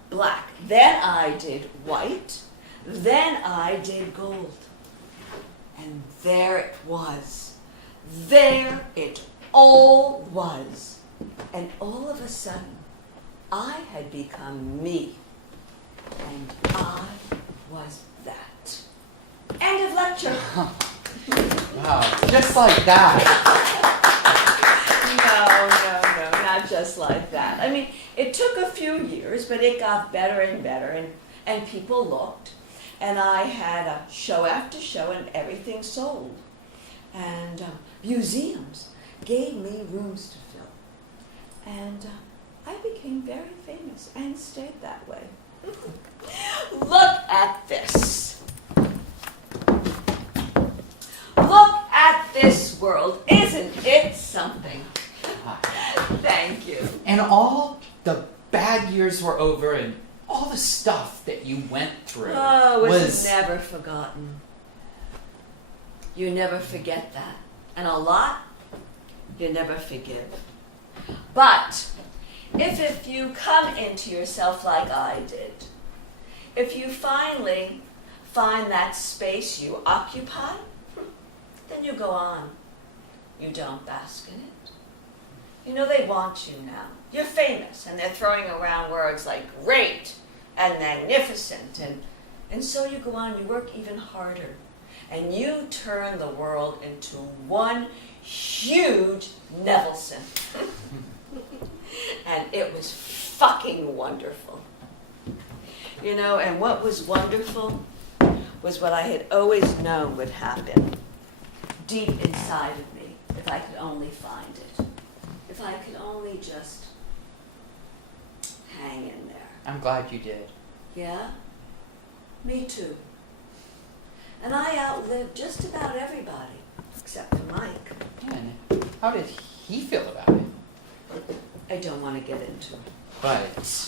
black. Then I did white. Then I did gold. And there it was. There it all was. And all of a sudden, I had become me. And I was that. End of lecture. Wow, just like that. No, not just like that. I mean, it took a few years, but it got better and better, and people looked. And I had a show after show, and everything sold. And museums gave me rooms to fill. And I became very famous and stayed that way. Look at this. Look at this world. Isn't it something? Thank you. And all the bad years were over, and all the stuff that you went through was never forgotten. You never forget that. And a lot, you never forgive. But if you come into yourself like I did, if you finally find that space you occupy, then you go on. You don't bask in it. You know, they want you now. You're famous, and they're throwing around words like great and magnificent, and so you go on, you work even harder, and you turn the world into one huge Nevelson. And it was fucking wonderful. You know, and what was wonderful was what I had always known would happen deep inside of me, if I could only find it. If I could only just hang in there. I'm glad you did. Yeah? Me too. And I outlived just about everybody, except for Mike. Yeah, and how did he feel about it? I don't want to get into it. But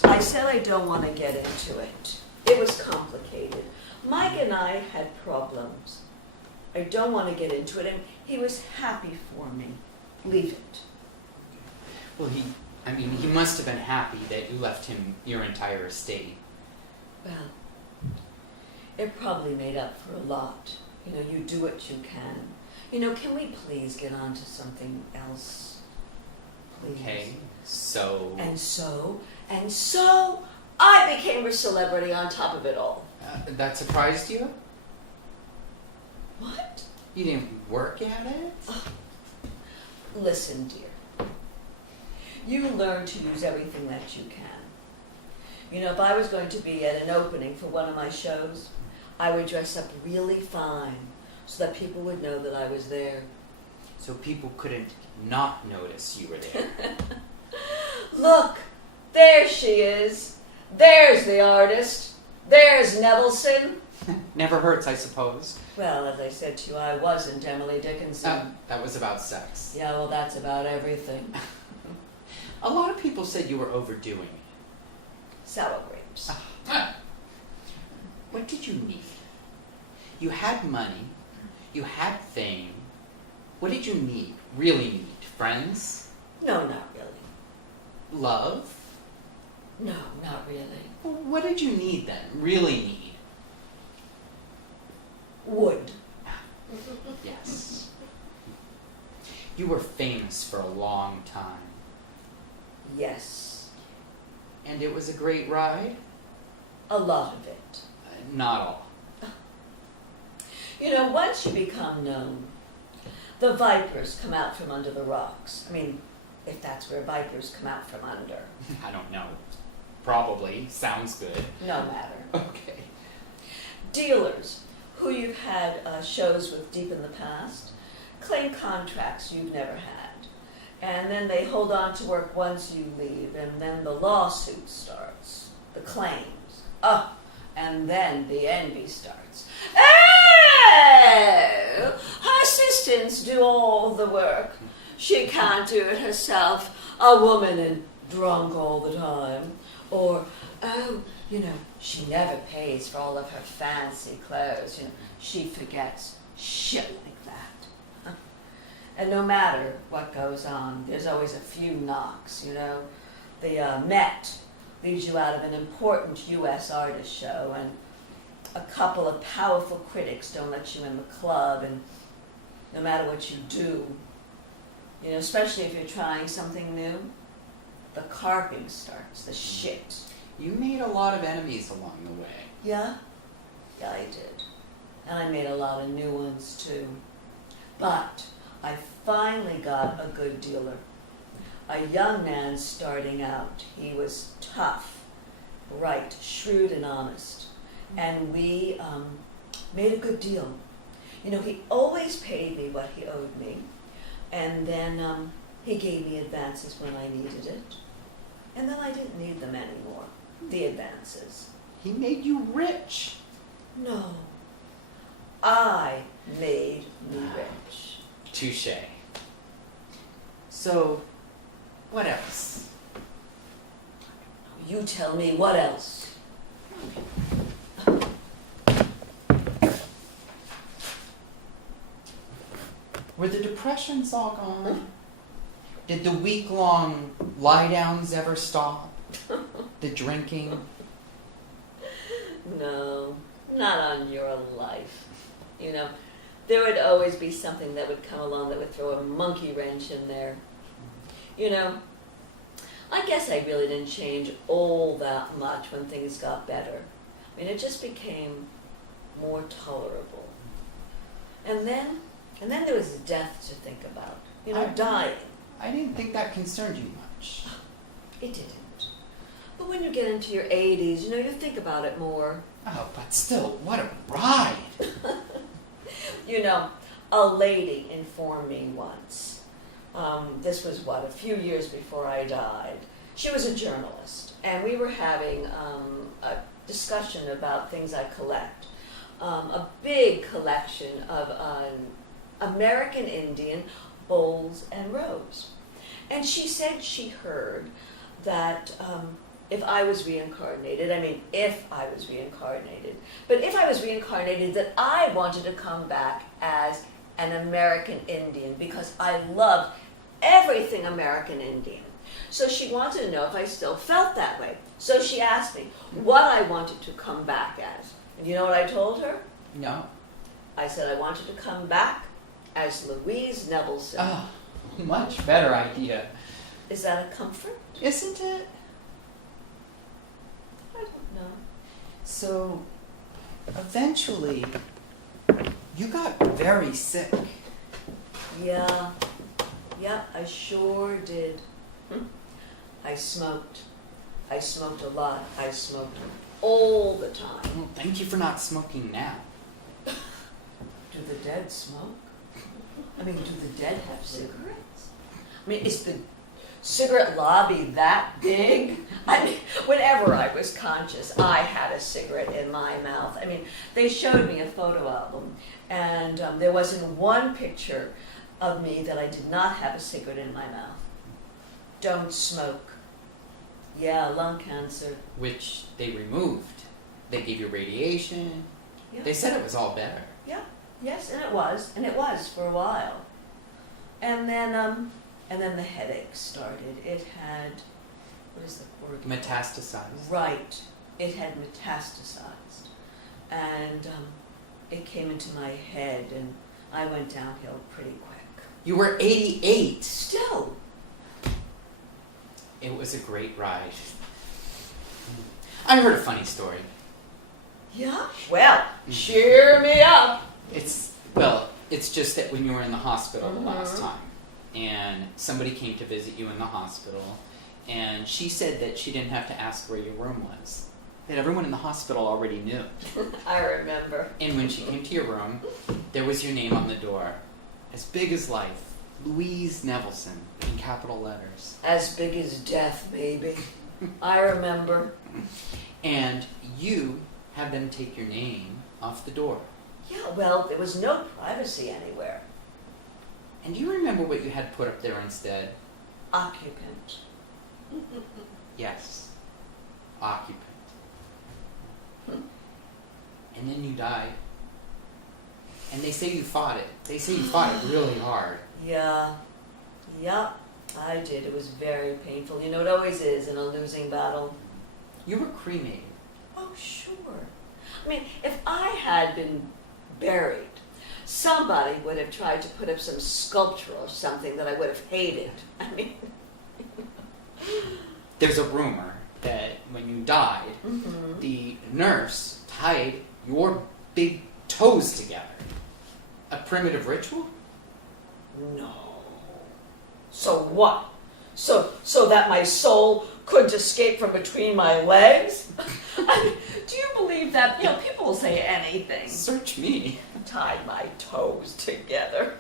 I said I don't want to get into it. It was complicated. Mike and I had problems. I don't want to get into it, and he was happy for me. Leave it. well, he must have been happy that you left him your entire estate. Well, it probably made up for a lot. You know, you do what you can. You know, can we please get on to something else? Please. Okay, so And so, I became a celebrity on top of it all. that surprised you? What? You didn't work at it? Listen, dear. You learn to use everything that you can. You know, if I was going to be at an opening for one of my shows, I would dress up really fine so that people would know that I was there. So people couldn't not notice you were there. Look, there she is. There's the artist. There's Nevelson. Never hurts, I suppose. Well, as I said to you, I wasn't Emily Dickinson. That was about sex. Yeah, well, that's about everything. A lot of people said you were overdoing it. Sour grapes. What did you need? You had money. You had fame. What did you need? Really need? Friends? No, not really. Love? No, not really. Well, what did you need then? Really need? Wood. Yes. You were famous for a long time. Yes. And it was a great ride? A lot of it. Not all. You know, once you become known, the vipers come out from under the rocks. I mean, if that's where vipers come out from under. I don't know. Probably. Sounds good. No matter. Okay. Dealers who you've had shows with deep in the past claim contracts you've never had. And then they hold on to work once you leave, and then the lawsuit starts, the claims. And then the envy starts. Oh, her assistants do all the work. She can't do it herself. A woman and drunk all the time. Or, oh, you know, she never pays for all of her fancy clothes. You know, she forgets. Shit like that. And no matter what goes on, there's always a few knocks, you know. The Met leaves you out of an important U.S. artist show, and a couple of powerful critics don't let you in the club, and no matter what you do, you know, especially if you're trying something new, the carping starts, the shit. You made a lot of enemies along the way. Yeah? Yeah, I did. And I made a lot of new ones, too. But I finally got a good dealer. A young man starting out. He was tough, right, shrewd and honest. And we made a good deal. You know, he always paid me what he owed me. And then he gave me advances when I needed it. And then I didn't need them anymore, the advances. He made you rich. No. I made me rich. Touche. So, what else? You tell me what else. Were the depressions all gone? Did the week-long lie-downs ever stop? The drinking? No, not on your life. You know, there would always be something that would come along that would throw a monkey wrench in there. You know, I guess I really didn't change all that much when things got better. I mean, it just became more tolerable. And then there was death to think about. You know, dying. I didn't think that concerned you much. It didn't. But when you get into your 80s, you know, you think about it more. Oh, but still, what a ride! You know, a lady informed me once. This was, a few years before I died. She was a journalist, and we were having a discussion about things I collect. A big collection of American Indian bowls and robes. And she said she heard that if I was reincarnated, if I was reincarnated, but if I was reincarnated, that I wanted to come back as an American Indian because I loved everything American Indian. So she wanted to know if I still felt that way. So she asked me what I wanted to come back as. And you know what I told her? No. I said I wanted to come back as Louise Nevelson. Oh, much better idea. Is that a comfort? Isn't it? I don't know. So, eventually, you got very sick. Yeah, I sure did. I smoked. I smoked a lot. I smoked all the time. Well, thank you for not smoking now. Do the dead smoke? Do the dead have cigarettes? Is the cigarette lobby that big? Whenever I was conscious, I had a cigarette in my mouth. They showed me a photo album, and there wasn't one picture of me that I did not have a cigarette in my mouth. Don't smoke. Yeah, lung cancer. Which they removed. They gave you radiation. Yeah. They said it was all better. Yeah, yes, and it was for a while. And then the headache started. It had, what is the word? Metastasized. Right, it had metastasized. And it came into my head, and I went downhill pretty quick. You were 88. Still. It was a great ride. I heard a funny story. Yeah? Well, cheer me up. It's just that when you were in the hospital the last time, and somebody came to visit you in the hospital, and she said that she didn't have to ask where your room was. That everyone in the hospital already knew. I remember. And when she came to your room, there was your name on the door. As big as life. Louise Nevelson, in capital letters. As big as death, maybe. I remember. And you had them take your name off the door. Yeah, well, there was no privacy anywhere. And do you remember what you had put up there instead? Occupant. Yes. Occupant. And then you died. And they say you fought it. They say you fought it really hard. Yeah. Yep, I did. It was very painful. You know, it always is in a losing battle. You were cremated. Oh, sure. If I had been buried, somebody would have tried to put up some sculpture or something that I would have hated. There's a rumor that when you died, the nurse tied your big toes together. A primitive ritual? No. So what? So that my soul couldn't escape from between my legs? Do you believe that? People will say anything. Search me. Tie my toes together.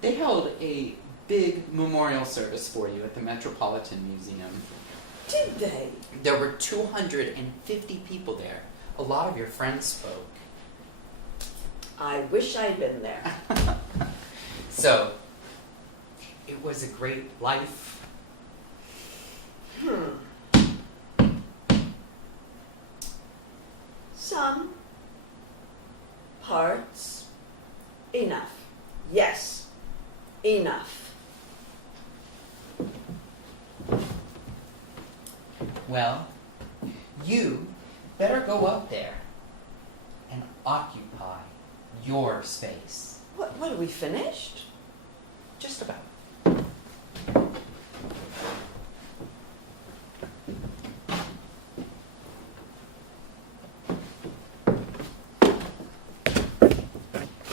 They held a big memorial service for you at the Metropolitan Museum. Did they? There were 250 people there. A lot of your friends spoke. I wish I'd been there. So, it was a great life. Some parts. Enough. Yes. Enough. Well, you better go up there and occupy your space. What are we finished? Just about.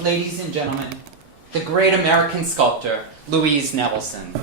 Ladies and gentlemen, the great American sculptor, Louise Nevelson.